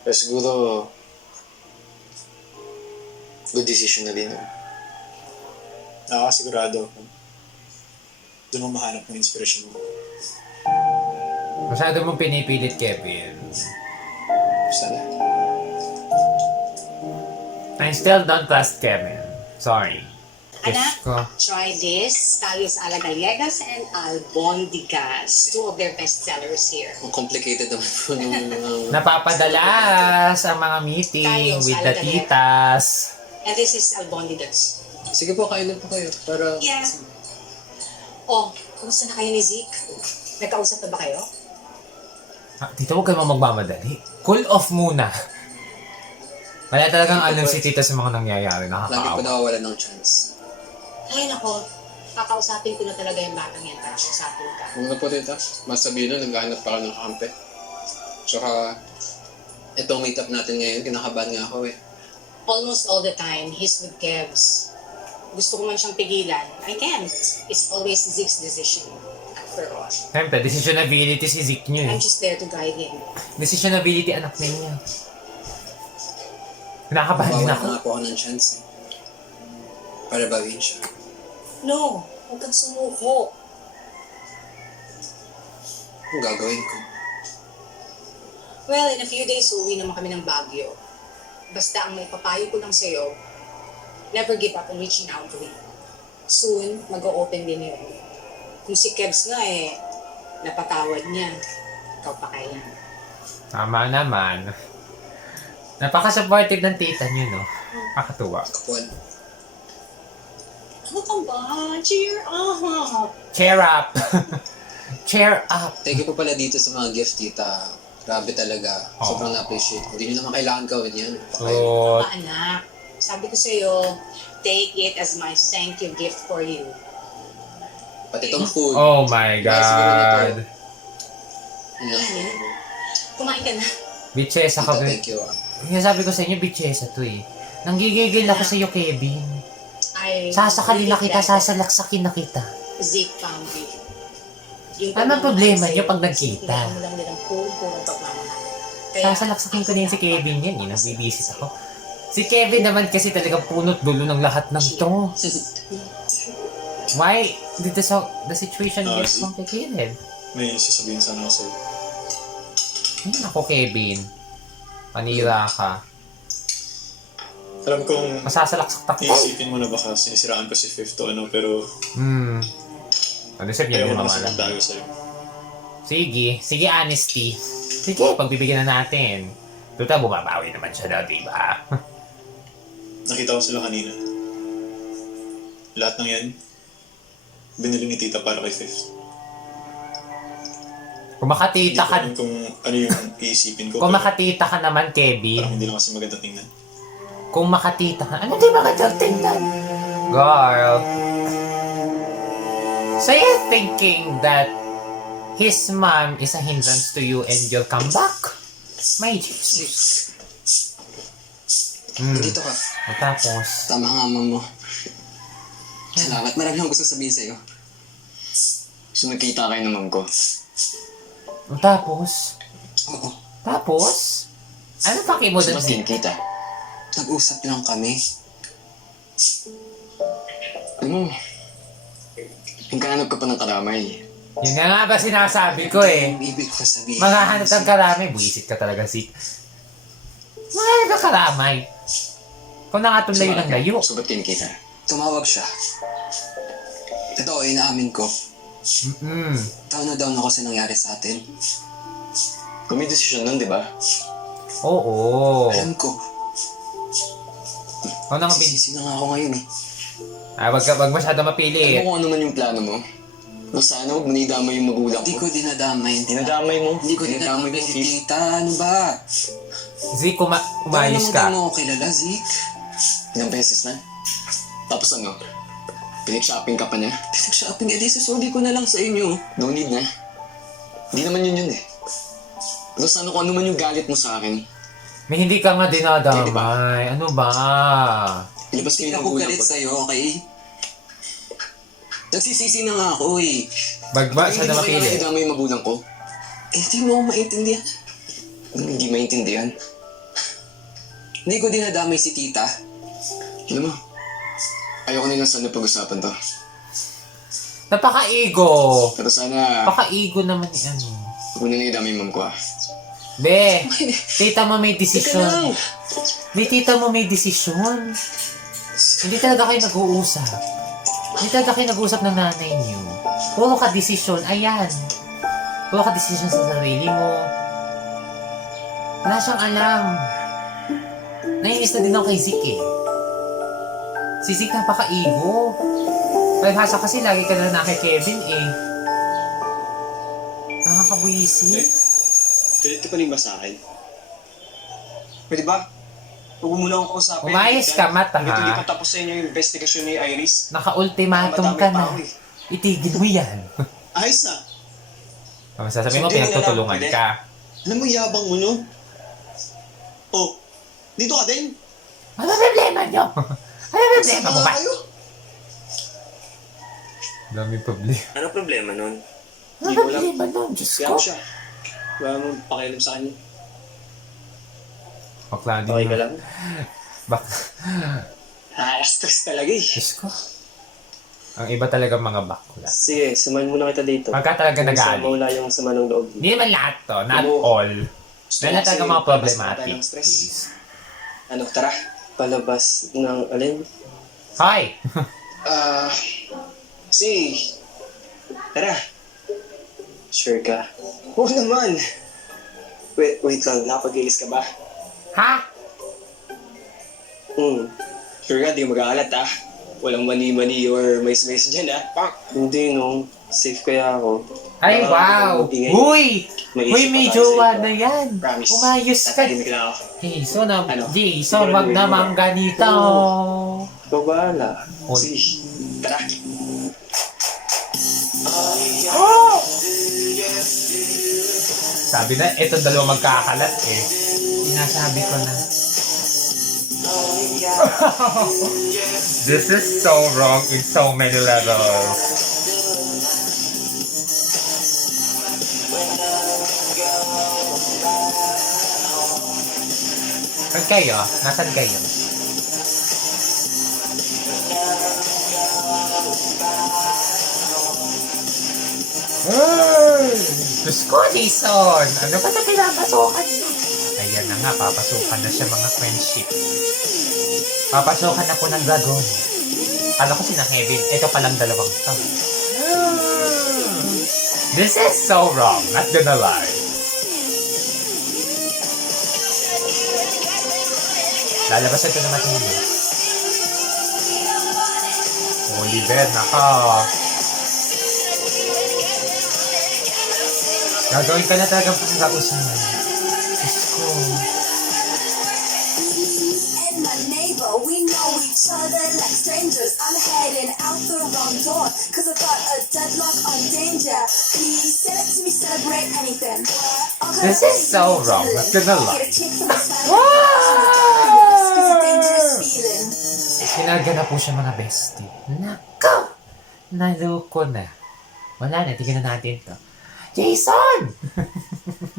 Pero siguro, good decision na din. Nakakasigurado ako. Doon mo mahanap ng inspiration mo. Masyado mong pinipilit, Kevin. Sana. I still don't trust Kevin. Sorry. Anak, Ko. try this. Talis a la Gallegas and albondigas. 2 of their best sellers here. Ang complicated naman po nung mga... Napapadalas ang mga meeting Tayo, with the salad titas. And this is albondigas. Sige po, kain na po kayo. Para... Yeah. Oh, kumusta na kayo ni Zeke? Nagkausap na ba kayo? Tita, huwag kayo magmamadali. Cool off muna. Wala talagang alam si tita sa mga nangyayari. Lagi po Nakakaawa. nawawalan ng chance. Ay nako, kakausapin ko na talaga yung batang yan para siya sa atin ka. Huwag na po tita. Mas sabihin nun, naghahanap pa ka ng kampe. Tsaka, Itong meetup natin ngayon, kinakabahan nga ako eh. Almost all the time, he's with Kevs. Gusto ko man siyang pigilan. I can't. It's always Zeke's decision. After all. Siyempre, decisionability si Zeke nyo eh. I'm just there to guide him. Decisionability anak niya. Kinakabahan din Nawawalan ako. na nga po ako ng chance eh. Para bawiin siya. No, huwag kang sumuko. Ang gagawin ko. Well, in a few days, uwi naman kami ng Baguio. Basta ang may papayo ko lang sa'yo, never give up on reaching out to him. Soon, mag-o-open din yun. Kung si Kevs nga napatawad niya, ikaw pa kaya. Tama naman. Napaka-supportive ng tita nyo, no? Nakakatuwa. Kapuan. Ano ka ba? Cheer up! Cheer up! Cheer up! Thank you po pala dito sa mga gift, tita. Grabe talaga. Sobrang na-appreciate ko. Hindi nyo naman kailangan gawin yan. Oh, Mga anak, sabi ko sa'yo, take it as my thank you gift for you. Pati itong food. oh my Guys, siguro na to. God. Ano? Kumain ka na. Bitchesa ka Tita, ba? thank you. Yung sabi ko sa inyo, bitchesa to eh. Nanggigigil ako sa iyo, Kevin. I Sasakalin na kita, believe that sasalaksakin na kita. Zeke Foundry. Ano ang problema niyo pag nagkita? Hindi mo lang nilang purong pagmamahal. Kaya, Sasalaksakin ko din si Kevin yan eh, nagbibisit ako. Si Kevin naman kasi talagang punot dulo ng lahat ng to. Why did the situation get complicated? May sasabihin sana ako sa'yo. Ako, Kevin. Panira ka. Alam kong Masasalaksak ako. iisipin mo na baka sinisiraan ko si Fifth o ano, pero Ano-isip niya ayaw din ko na naman. kasi magdayo sa'yo. Sige, honesty. Sige, pagbibigyan na natin. Tuta, bumabawi naman siya daw, diba? Nakita ko sila kanina. Lahat ng yan, binili ni tita para kay Fifth. Kung Hindi makatita ko ka, alam kung ano yung iisipin ko. kung pero makatita ka naman, Kevin. parang hindi lang kasi maganda tingnan. Kung makatita ka, ano di magandang tingnan? Girl. So you're thinking that his mom is a hindrance to you and your comeback? My Jesus. Nandito ka. Tapos, Tama nga, mama mo. Salamat. Marami akong gusto sabihin sa'yo. gusto magkita kayo ng mom ko. tapos, Oo. Tapos, ano paki mo doon, Sabatin Zeke? kita. Nag-usap lang kami. Ano? Hingkahanap ka pa ng karamay. Yun nga ba sinasabi ko eh. Yung ibig ko sabihin. Maghahanap ng karamay. Buisit ka talaga, Zeke. Maghahanap ng karamay. Kung na nga itong layo ng layo. Sabatin kita. Tumawag siya. Ito, inaamin ko. Down na down ako sa nangyari sa atin. Kung may desisyon nun, di ba? Oo. Alam ko. Ako na mapili. Sisisi na nga ako ngayon eh. Wag masyado mapili. Alam mo kung ano man yung plano mo? No, sana huwag mo nidamay yung magulang Hindi ko. ko dinadamay. Dinadamay mo? Hindi ko dinadamay si tita. Ano ba? Zeke, umayos Paano ka. mo daw mo kilala, Zeke? Ilang beses na? Tapos ano? Pinag-shopping ka pa niya? Pinag-shopping, edi susuli ko na lang sa inyo. No need na. Hindi naman yun eh. Pero sana kung ano man yung galit mo sa akin, May hindi ka nga dinadamay. Ano ba? ilabas mo Hindi yung ako magulang galit ko. sa'yo, okay? Nagsisisi na nga ako eh. Bagba siya Hindi na mo kailangan mapili. idamay yung magulang ko. Hindi mo ako maintindihan. Hindi maintindihan. Hindi ko dinadamay si tita. Alam mo, ayoko nilang sana pag-usapan to. Napaka-ego. Pero sana, Napaka-ego naman ni ano. huwag mo nilang idamay yung mom ko ah. Be, tita mo may Teka desisyon. lang. Di, tita mo may desisyon. Hindi talaga kayo nag-uusap. Hindi talaga kayo nag-uusap ng nanay niyo. Puro ka desisyon. Ayan. Puro ka desisyon sa sarili mo. Wala siyang alam. Naiinis na din ako kay Zeke eh. Si Zeke napaka-ego. Palibhasa kasi lagi ka na kay Kevin eh. Nakakabuisit. Galit ka pa rin ba sa akin? Pwede ba? Huwag mo muna akong kausapin. Umayos ka, Matt, ha? Hanggat hindi pa tapos sa inyo yung investigation ni Iris. Naka-ultimatum ka Madami pa na. ako eh. Itigil mo yan. Ayos ah. Ang sasabihin mo, Sundin mo na pinagtutulungan lang, pwede? ka. Alam mo, yabang mo no? Oh, dito ka din? Ano problema nyo? Ano problema mo ba? kayo? Daming problema. Ano problema nun? Ano Hindi ko alam. problema nun? Diyos Kaya ko. ko siya. Wala mo pakialam sa kanya. Bakla din Okay ka mo. lang? Stress talaga eh. Diyos ko. Ang iba talaga mga bakla. Sige, sumahan muna kita dito. Pagka talaga nag-aali. Mawala yung sama ng loob. Hindi naman lahat to. Not Ano? all. Gusto Meron kasi talaga mga palabas problematic. natin ng stress. Please. Ano, tara. Palabas ng alin? Hoy! Tara. Sure ka? Oo naman. Wait lang, nakapag-ilis ka ba? Ha? Sure ka, di mag-aalat ah. Walang mani-mani or mais-mais dyan ah. Hindi no, safe kaya ako. Ay, wow! Uy! Uy, may jowa na yan! Promise. Umayos ka! Tatahimik lang ako. Jason, Ano? Jason, wag Siguraduhin mo naman ba? ganito! Ikaw bahala. Uy. Sige, tara. Oh! Sabi na, eto dalawa magkakalat eh. Sinasabi ko na. This is so wrong in so many levels. Saan kayo? Nasaan kayo? Diyos ko, Jason! Ano ba na pinapasukan niyo? Ayan na nga, papasukan na siya mga friendship. Papasukan na po ng dragon. Kala ko sina Kevin, ito palang dalawang to. This is so wrong, not gonna lie. Lalabasan ko naman yun. Oliver, naka. Gagawin ka na talaga pagkausan. Diyos ko. And my neighbor, we know each other like strangers. I'm heading out the wrong door, cause I got a deadlock on danger. Please send it to me, celebrate anything. This is so wrong, not gonna lie. Sinaga na po siya mga bestie. Nako! Naloko na. Wala na, tignan na natin to. Jason!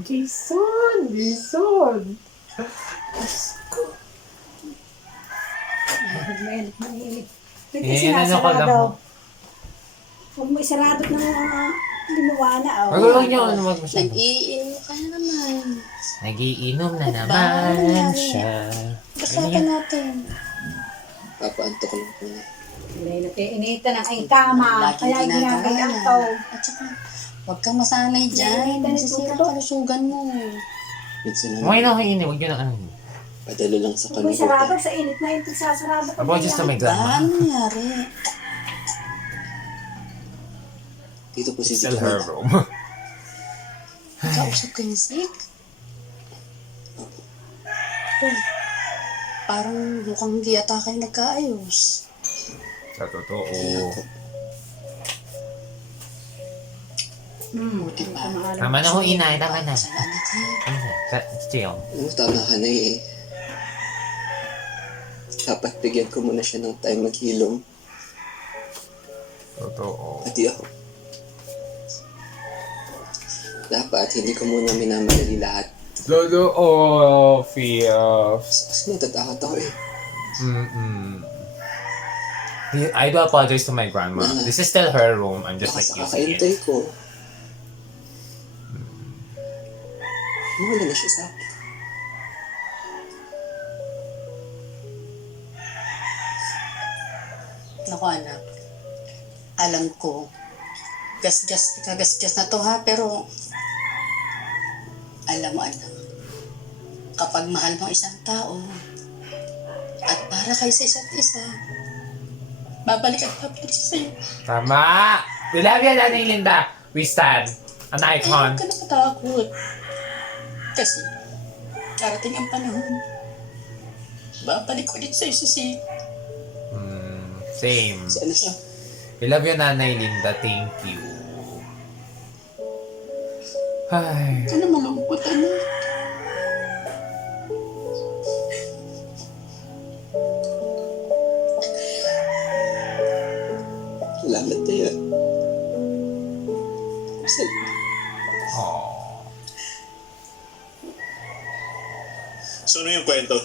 Jason! Jason! Mainit, mainit. Ba't Eh, kasi ano ko lang nasarado? mo? Huwag mo isarado na limuwa na. Oh. Huwag niyo, ano wag masyado. Nag-iinom ka na naman. Nagiinom na Ba, naman nangyari? siya. Usapan natin. Papaanto ko lang po na. Initan ang ay tama. Laging Kaya ginagawa ginagayan yan. to. At saka, huwag kang masanay dyan. Masisira ang kalusugan mo. Minsan Huwag na ako ini, huwag niyo na ano. padalo lang sa Huwag mo isarado sa init na ito. Sasarado ka. Abo, just to my Ba, grandma. ano nangyari? Dito po si Still her room. Kausap ka ni Sik? Oh, parang mukhang hindi ata kayo nagkaayos. Sa totoo. Buti pa. Tama na ho, inay. Tama na. Salamat ha. Ano na? Chill. Tama ka na eh. Dapat bigyan ko muna siya ng time maghilom. Totoo. Pati ako. Dapat hindi ko muna minamadali lahat. Totoo, Fios. Kasi natatakot ako eh. I do apologize to my grandma. This is still her room. I'm just like Baka using kakaintay it. ko. Mawala na siya sa akin. Naku anak, alam ko, kagasgas na to ha, pero alam mo anak, kapag mahal mo isang tao, at para kayo sa isa't isa, babalik at babalik siya sa'yo. Tama! We love you, Nanay Linda. We stand. An Eh, icon. huwag ka na matakot. Kasi, darating ang panahon, babalik ulit sa'yo sa si Same. Saan na siya? We love you, Nanay Linda. Thank you. Ay. Ito na malungkot, anak. Salamat tayo. So, ano yung kwento?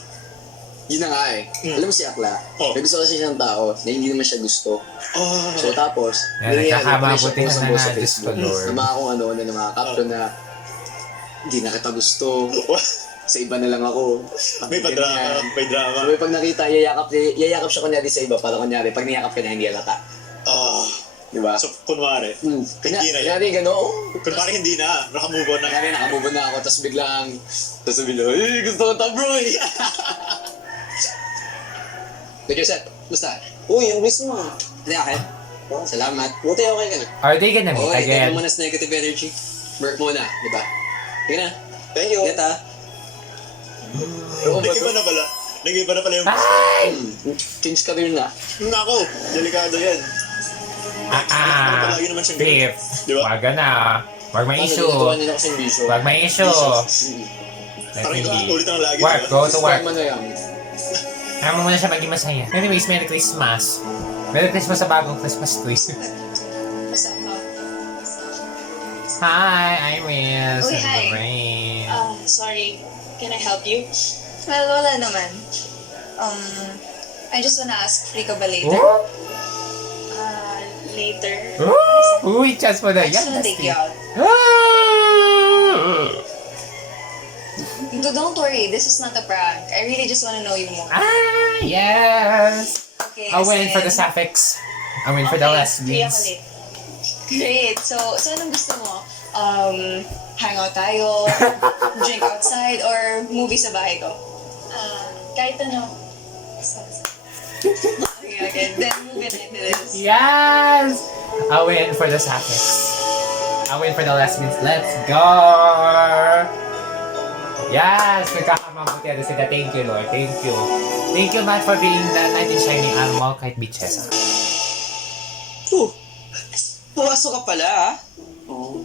Yun na nga eh. Alam mo si Akla, may gusto kasi siyang tao na hindi naman siya gusto. Oh. So tapos, Yan, nangyayari nagkakamabuti pa rin siya na post sa nga, Diyos ko, Facebook. Lord. Ng mga kung ano na ng mga caption na hindi na kita gusto. Sa iba na lang ako. May pa-drama, may drama. So, may pag nakita, yayakap siya kunyari sa iba. Para kunyari, pag niyakap ka na, hindi halata. Diba? So, kunwari, hindi na yan. Kunyari, gano'n. Kunwari, hindi na. Nakamove on na. Kunyari, nakamove on na ako, tapos biglang, tapos sabi lang, gusto ko ta, bro eh. Take your set. Basta. Uy, yung wish mo. Hindi akin. Salamat. Buti okay ka na. Are they gonna meet Okay, again? tayo muna sa negative energy. Work muna, di ba? Sige na. Thank you. Get Nag-iba na pala. Nag-iba na pala yung... Change ka rin na. Nako, delikado yan. Palagi naman siyang Beef. Wag na. Wag may issue. Wag may issue. Let me be. Work. Go to work. Kaya mo muna siya maging masaya. Anyways, Merry Christmas. Merry Christmas sa bagong Christmas tree. Hi, I'm Miss. Oh, hi. Rain. Sorry. Can I help you? Well, wala naman. I just wanna ask, free ka ba later? Oh? Later. Oh! Uy, chance mo na I just yan. wanna take you out. Don't worry, this is not a prank. I really just wanna know you more. Yes! Okay, I went for the then- suffix. I went for the Free ako lesbians. late. Great. So anong gusto mo? Hang out tayo, drink outside, or movie sa bahay ko? Kahit ano. Okay, then move it into this. Yes! I went for the suffix. I went for the lesbians. Let's go! Yes! Nagkakamabuti na sila. Thank you, Lord. Thank you. Thank you, Matt, for being the knight in shining armor kahit bitches. Pumasok ka pala, ha? Oo.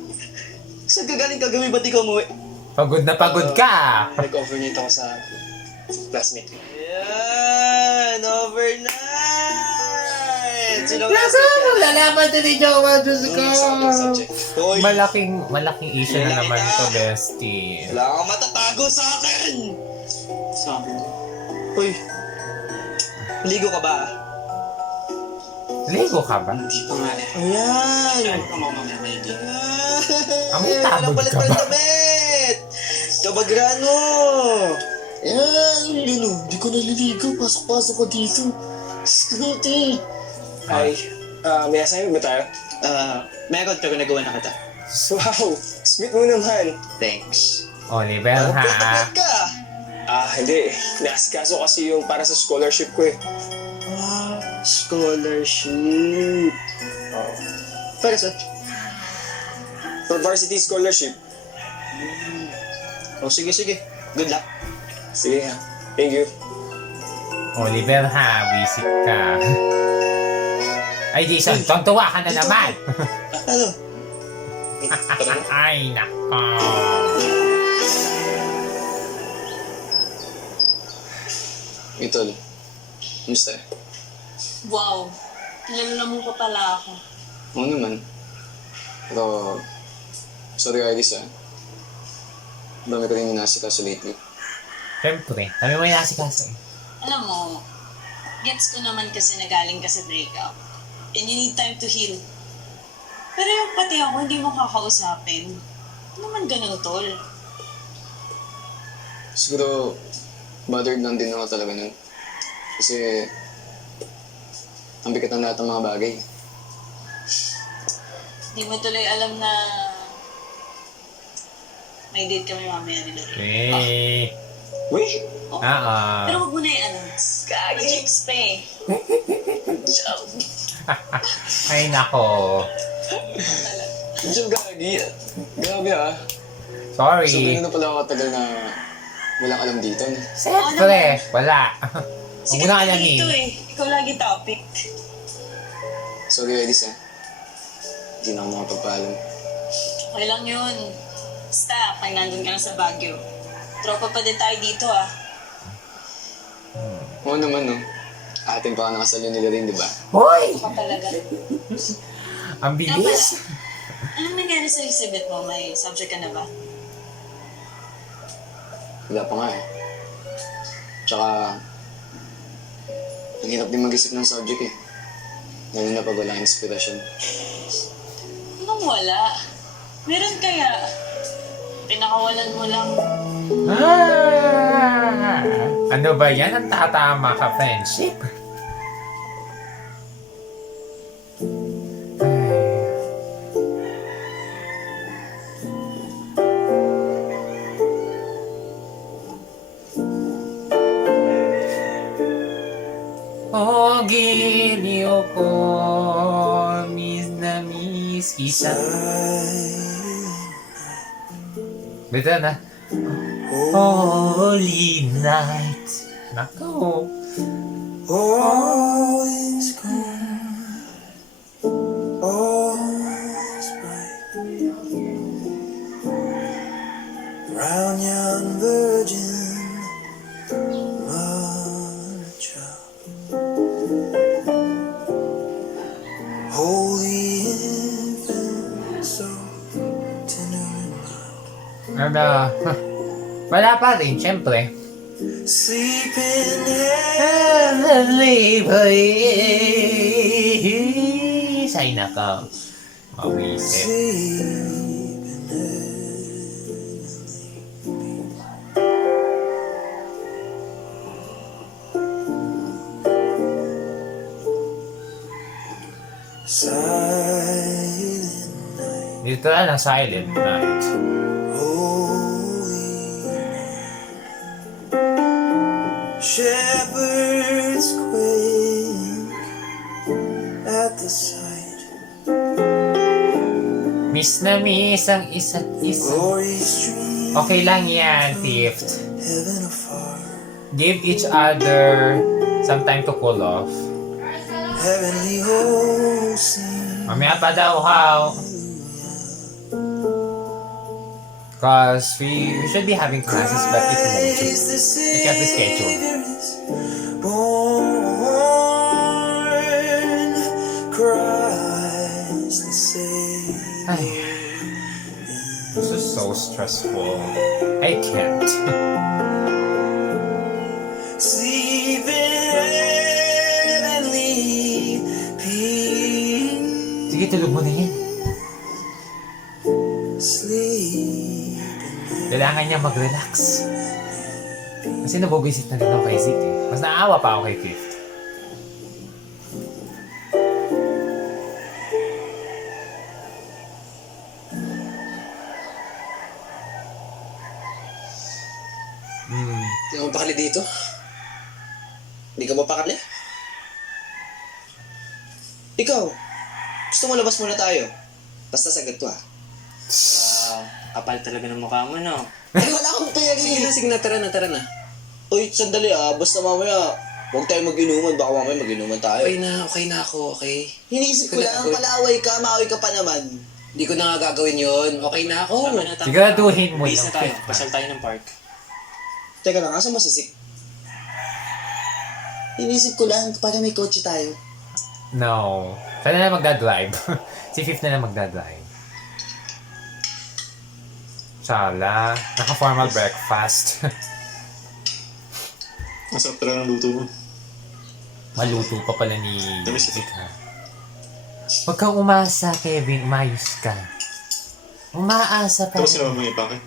Saan ka galing kagabi? Ba't ikaw umuwi? Pagod na pagod ka! Nag-overnight ako sa classmate ko. Yan! Overnight! Sino Lalaman din ni Jowa, Diyos ko. subject. Hoy, Malaking issue na naman to, bestie. wala kang matatago sa akin! Sa akin. Hoy, ligo ka ba? Ligo ka ba? Hindi pa nga eh. Ayan! Ano ka mamaya may din? Amoy tabog ka ba? damit! Kabagrano! Ayan! Yun o, di ko naliligo. Pasok-pasok ko dito. Scooty! Ay, may assignment ba tayo? Meron pero nagawa na kita. Wow! Sweet mo naman. Thanks. Oliver, ha? Pagkat ka! Hindi. Naasikaso kasi yung para sa scholarship ko eh. Scholarship. Para sa? For varsity scholarship. Sige. Good luck. Sige ha. Thank you. Oliver, ha? Visit ka. Ay, Jason, tontuwa ka na naman. Ano? Ay, nako. Itol, kumusta? Wow, kilala mo pa pala ako. Oo naman. Pero, sorry Iris dami ko rin inasikaso lately. Siyempre, kami mo inasikaso eh. Alam mo, gets ko naman kasi nagaling ka sa breakup. And you need time to heal. Pero yung pati ako, hindi mo kakausapin. Ano naman ganun, tol? Siguro, bothered lang din ako talaga nun. Kasi, ang bigat ng lahat ng mga bagay. Di mo tuloy alam na may date kami mamaya ni Lorraine. Eh. Wait! Pero huwag mo na i-announce. Chicks pa eh. Ay, nako. Medyo gagi. Grabe Sorry. So, ganun na pala ako katagal na walang alam dito. Siyempre, wala. Huwag Sige, mo na dito alamin. Ikaw lagi topic. Sorry Iris Hindi na ako makapagpaalam. Okay lang yun. Basta, pag nandun ka na sa Baguio. Tropa pa din tayo dito Oo naman Atin pa ka nakasal yun nila rin, di ba? Hoy! Ako talaga. Ang bilis. Anong nangyari sa exhibit mo? May subject ka na ba? Wala pa nga Tsaka, ang hirap din mag-isip ng subject Lalo na pag walang inspirasyon. Anong wala? Meron kaya? Pinakawalan mo lang. Ano ba yan? Ang tatama ka, friendship? Oh, giliw ko, miss na miss isa. Bito na. Holy night. Nako. All is gone. All is bright. Brown young virgin. Mother child. Holy infant, so tender and mild. Wala pa rin, syempre. Sleeping heavenly place. Ay, nako. Mawisip. Dito na, silent night. Shepherds quake at the sight. Miss na miss ang isa't isa. Okay lang yan, fifth. Give each other some time to cool off. Heavenly hosts. Mamaya pa daw, how? Because we should be having classes, but it won't. We kept the schedule. Born Ay. This is so stressful. I can't. Sleeping heavenly peace. Sige, tulog mo na yan. Sleep. Kailangan niya mag-relax. Kasi nabubisit na rin ako kay Zeke eh. Mas naawa pa ako kay Fifth. Hindi ako pakali dito. Hindi ka mapakali? Ikaw, gusto mo labas muna tayo? Basta sagad to Kapal talaga ng mukha mo, no? Ay, wala akong pera Sige na, tara na. Uy, sandali basta mamaya, huwag tayo mag-inuman, baka mamaya mag-inuman tayo. Okay na ako, okay? Hiniisip ko lang, palaway ka, maaway ka pa naman. Hindi ko na nga gagawin yun. Okay na ako. Tama na, tama. Siguraduhin mo Base lang. na tayo. Pasal tayo ng park. Teka lang, asa masisik? Hiniisip ko lang, para may kotse tayo. No. Siya na lang magdadrive. Si Fifth na lang magdadrive. Sala. Naka-formal breakfast. Masarap talaga ng luto mo. Maluto pa pala ni Dami siya. Zeke ha. Huwag kang umasa, Kevin. Umayos ka. Umaasa pa. Tapos sinabi mo yung ipake.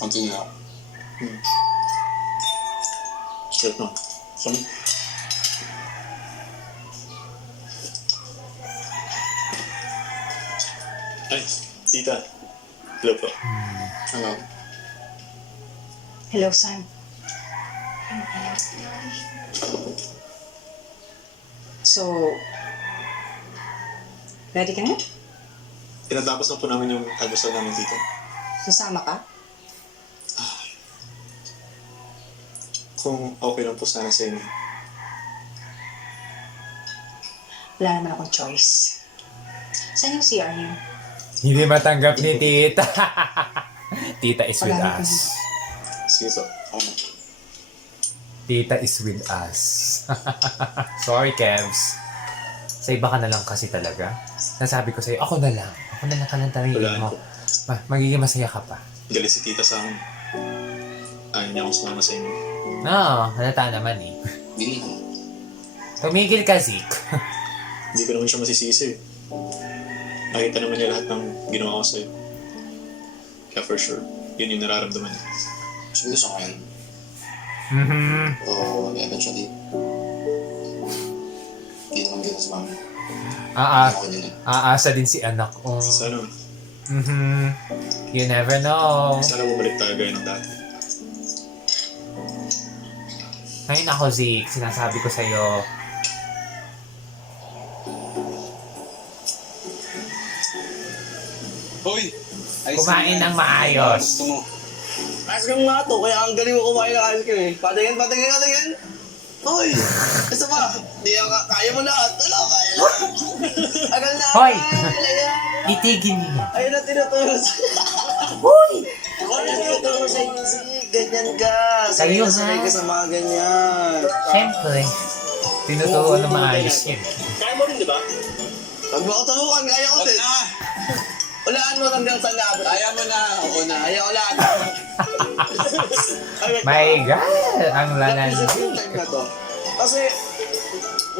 Konti na ako. Straight no. Sorry. Ay, tita. Hello po. Ano? Hello, son. So, ready ka na? Tinatapos na po namin yung almusal namin, tita. Sasama ka? Kung okay lang po sana sa inyo. Wala naman akong choice. Saan yung CR niyo? Hindi matanggap ni Tita. Tita is with Wala na us. Sige po. Tita is with us. Sorry, Kevs. Sa iba ka na lang kasi talaga. Nasabi ko sa'yo, ako na lang. Ako na lang ka lang talaga Wala mo. po. Magiging masaya ka pa. Galit si tita sa akin. Ayaw niya akong sumama sa inyo. No, halata naman eh. Hindi. Tumigil ka, Zeke. Hindi ko naman siya masisisi. Nakita naman niya lahat ng ginawa ko sa'yo. Kaya for sure, yun yung nararamdaman niya. Siguro sa akin. O eventually, hindi naman gano'n sa mami. Aasa din si anak ko. Sana, You never know. sana bumalik tayo gaya ng dati. Ngayon ako, Zeke, sinasabi ko sa'yo, Hoy! kumain ng maayos. Gusto mo? Ice cream nga to, kaya ang galing mo kumain ng ice cream eh. Patingin. Uy! Isa pa, kaya mo lahat. Ano, kaya lahat. Agal na. Hoy! Ayan. Itigil niya. Ayun na tinuturo sa... Hoy! Ayun na tinuturo sa ganyan ka. Kayo, Sanay ha? ka sa mga ganyan. Siyempre. Tinuturo na maayos yun. Kaya mo rin, di ba? Pag mo ako tulungan, kaya ko din. Ulaan mo hanggang sa nabot. Kaya mo na. Oo na. Kaya ulaan. My God! Ang lanan. Time na to. Kasi,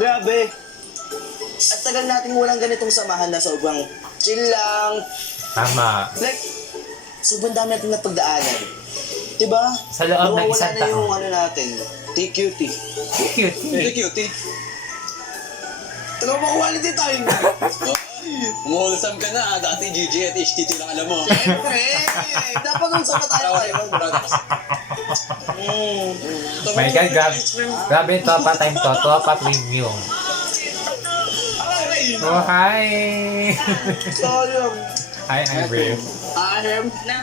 grabe. At tagal nating walang ganitong samahan na sobrang chill lang. Tama. Like, sobrang dami natin napagdaanan. Diba? Sa loob ng Nawawala isang na yung taon. ano natin. TQT. Cute. TQT. Tagal mo quality time. Umuulasam ka na. Dati GG at HTT lang alam mo. Siyempre. Dapat kung saan tayo kayo. My God, grabe ito pa time to. Ito pa premium. Oh, hi! Sayang. Hi, I'm Brave. Ahem. Na.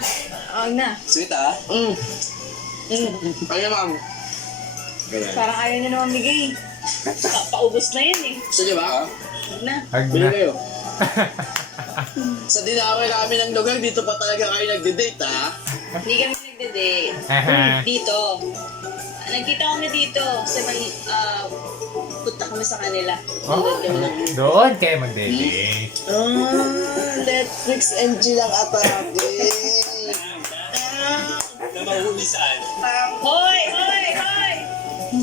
Oo na. Sweet ah. Kaya ma'am. Parang ayaw niyo naman bigay. Paubos na yun eh. Gusto niyo ba? Huwag na. Hag Bili na. kayo. Sa dinaway namin ng lugar, dito pa talaga kayo nagde-date, ha? Hindi kami nagde-date. Aha. Dito. Nagkita kami dito sa may puta. Kamusta kanila? Doon kayo mag-date. Netflix and chill ang atake. Namahuli saan? Hoy!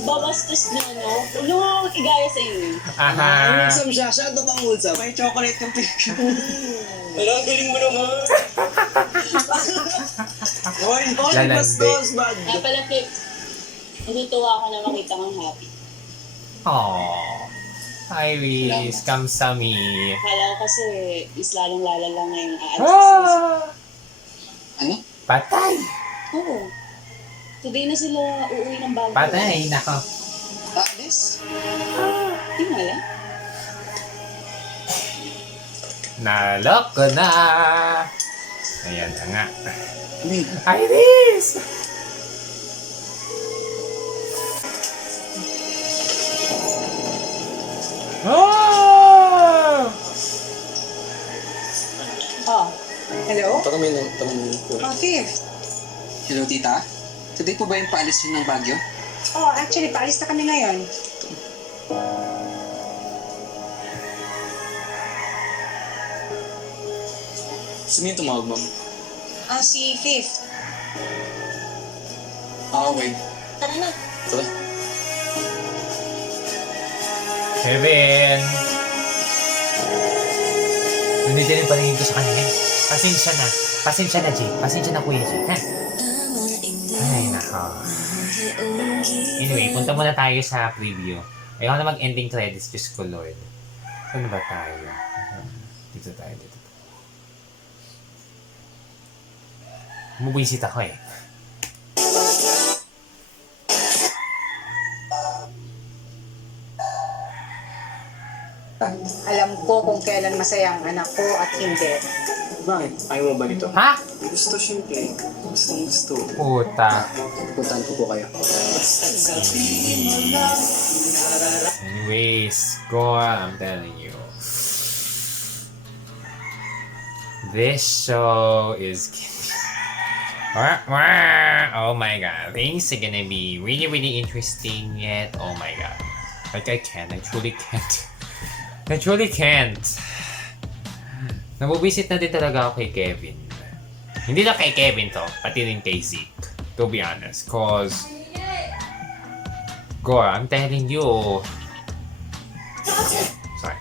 Babastos na, no? Ano nga igaya sa'yo? Aha. Wholesome siya. Siya ang totoong wholesome. May chocolate yung picture. Wala, galing mo naman. Hoy, Lalandi. bastos, bad. Kaya pala, Pip, natutuwa ako na makita kang happy. Aww. Iris, kamsami. Akala ko kasi is lalong lalala ngayong aalis sa Ah! Ano? Patay. Oo. Today na sila uuwi ng bago. Patay, nako. Alis? Di mo alam? Naloko na. Ayan na nga. Iris! Oh! Oh, hello? Tanungin ko. Oh, Fifth. Hello, tita? Today po ba yung paalis yun ng Baguio? Oh, actually, paalis na kami ngayon. Sino yung tumawag, ma'am? Ah, si Fifth. Okay. Tara na. Tara. Kevin! Nandito yung paningin ko sa kanya. Pasensya na. Pasensya na, Jay. Pasensya na, Kuya Jay. Ha? Ay, nako. Anyway, punta muna tayo sa preview. Ayaw na mag-ending credits, Diyos ko, Lord. Saan ba tayo? Dito tayo, dito. Mubisit ako eh. Alam ko kung kailan masaya ang anak ko at hindi. Bakit? Ayaw mo ba nito? Ha? Gusto siyempre. Gusto. Puta. Puntahan ko po kayo. Anyways, go on, I'm telling you. This show is oh my god, things are gonna be really interesting yet. Oh my god. Like I truly can't. Nabubisit na din talaga ako kay Kevin. Hindi lang kay Kevin to, pati rin kay Zeke. To be honest, cause Gore, I'm telling you. Sorry.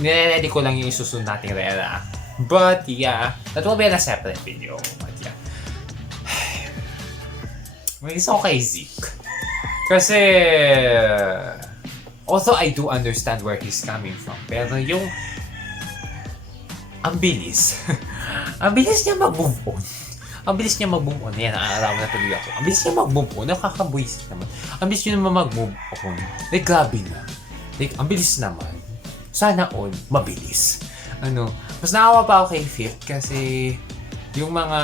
Nire-ready ko lang yung isusunod nating Rera. But yeah, that will be a separate video. But yeah. May isa ko kay Zeke. Kasi although I do understand where he's coming from, pero yung ang bilis. Ang bilis niya mag-move on. Ang bilis niya mag-move on. Ayan, naaarawan na tuloy ako. Ang bilis niya mag-move on. Nakakabuisit naman. Ang bilis niya naman mag-move on. Like, grabe na. Like, ang bilis naman. Sana all, mabilis. Ano, mas nakawa pa ako kay Fifth kasi yung mga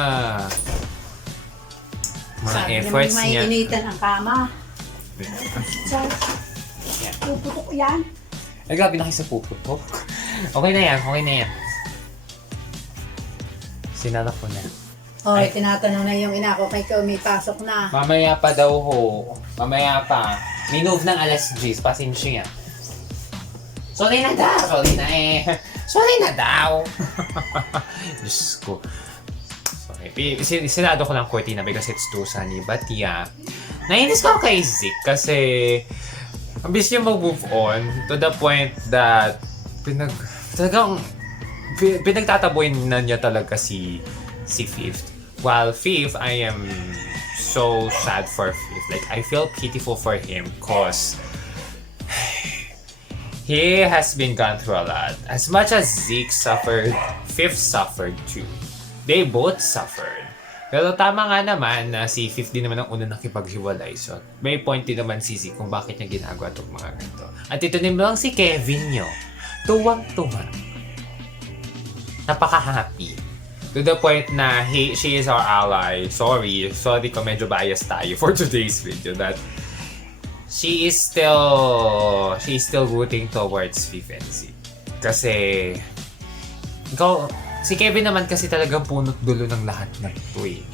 efforts Sabi niya. naman may initan ang kama. Puputok yan. Ay, grabe na kayo sa puputok. Okay na yan, okay na yan. Sinala ko na. Oy, tinatanong na yung ina ko kay may pasok na. Mamaya pa daw ho. Mamaya pa. May move ng alas 10. Pasensya yan. Sorry na daw. Sorry na eh. Sorry na daw. Diyos ko. Sorry. Sinado ko lang kurtina because it's too sunny. But yeah. Nainis ko kay Zeke kasi ang bilis niya mag-move on to the point that pinagtataboy na niya talaga si Fifth. While Fifth, I am so sad for Fifth. Like, I feel pitiful for him cause he has been gone through a lot. As much as Zeke suffered, Fifth suffered too. They both suffered. Pero tama nga naman na si Fifth din naman ang una nakipaghiwalay. So, may point din naman si Zeke kung bakit niya ginagawa itong mga ganito. At ito din lang si Kevin nyo. Tuwang-tuwa. Napaka-happy. To the point na she is our ally. Sorry kung medyo biased tayo for today's video. That she is still rooting towards Fifth and Zeke. Kasi si Kevin naman kasi talagang punot dulo ng lahat ng ito eh.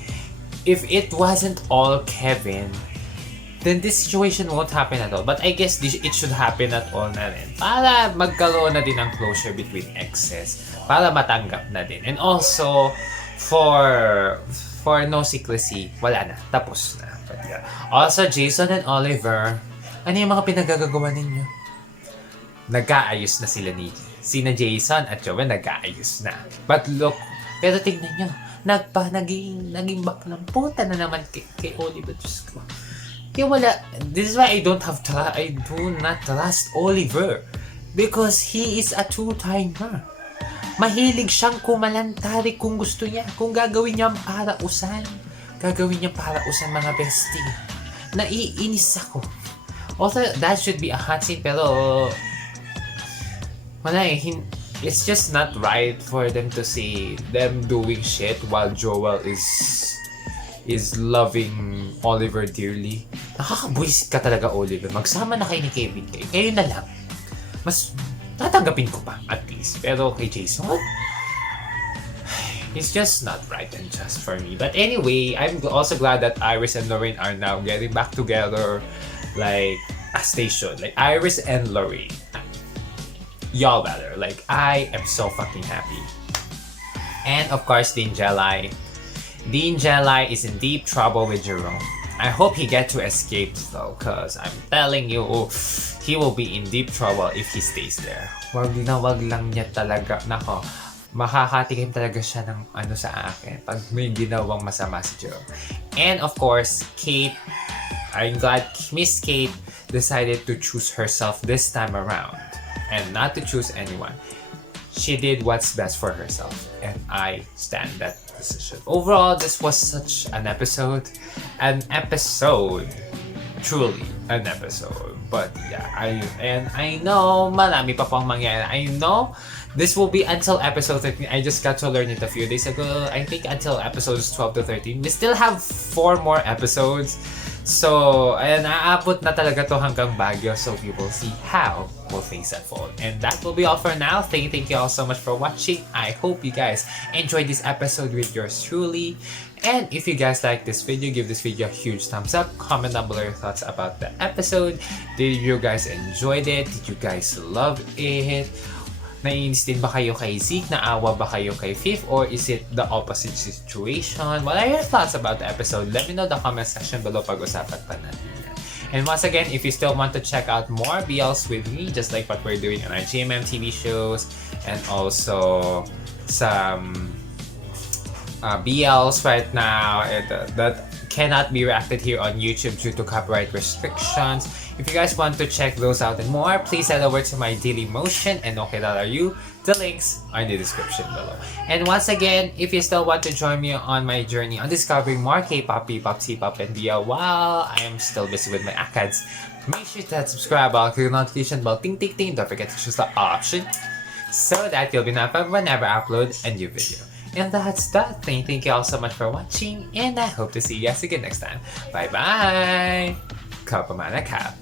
If it wasn't all Kevin, then this situation won't happen at all. But I guess it should happen at all na rin. Para magkaroon na din ng closure between exes. Para matanggap na din. And also, for no secrecy, wala na. Tapos na. But yeah. Also, Jason and Oliver, ano yung mga pinagagagawa ninyo? Nagkaayos na sila ni sina Jason at Joel, nagkaayos na. But look, pero tingnan nyo, naging back ng puta na naman kay Oliver. Diyos ko. Kaya wala, this is why I do not trust Oliver. Because he is a two-timer. Mahilig siyang kumalantari kung gusto niya. Kung gagawin niyang para-usan. Gagawin niyang para-usan, mga bestie. Naiinis ako. Also, that should be a hot scene, pero wala eh, it's just not right for them to see them doing shit while Joel is loving Oliver dearly. Nakakabwisit ka talaga, Oliver. Magsama na kayo ni Kevin. Kayo na lang. Mas tatanggapin ko pa, at least. Pero kay Jason, it's just not right and just for me. But anyway, I'm also glad that Iris and Lorraine are now getting back together like as they should. Like Iris and Lorraine. Y'all better. Like, I am so fucking happy. And of course, Dean Jelai. Dean Jelai is in deep trouble with Jerome. I hope he gets to escape though, cause I'm telling you, he will be in deep trouble if he stays there. Wag lang niya talaga. Nako, makakatikim talaga siya ng ano sa akin pag may ginawang masama si Jerome. And of course, Kate. I'm glad Miss Kate decided to choose herself this time around. And not to choose anyone. She did what's best for herself. And I stand that decision. Overall, this was such an episode. Truly an episode. But yeah, I know marami pa pang mangyayari. I know this will be until episode 13. I just got to learn it a few days ago. I think until episodes 12 to 13. We still have 4 more episodes. So, ayan, aabot na talaga to hanggang Baguio. So, we will see how will things unfold. And that will be all for now. Thank you all so much for watching. I hope you guys enjoyed this episode with yours truly. And if you guys like this video, give this video a huge thumbs up. Comment down below your thoughts about the episode. Did you guys enjoyed it? Did you guys love it? Naiinis din ba kayo kay Zeke? Naawa ba kayo kay Fifth? Or is it the opposite situation? What are your thoughts about the episode? Let me know in the comment section below. Pag-usapan pa natin yan. And once again, if you still want to check out more BLs with me, just like what we're doing on our GMM TV shows, and also some BLs right now that cannot be reacted here on YouTube due to copyright restrictions. If you guys want to check those out and more, please head over to my Dailymotion and OkayLaLaRu. The links are in the description below. And once again, if you still want to join me on my journey on discovering more K-pop, P-pop, C-pop, and BL while I am still busy with my ACADS, make sure to subscribe, click the notification bell, ting ting ting. Don't forget to choose the option so that you'll be notified whenever I upload a new video. And that's that. Thank you all so much for watching, and I hope to see you guys again next time. Bye bye. Kapamana Kap.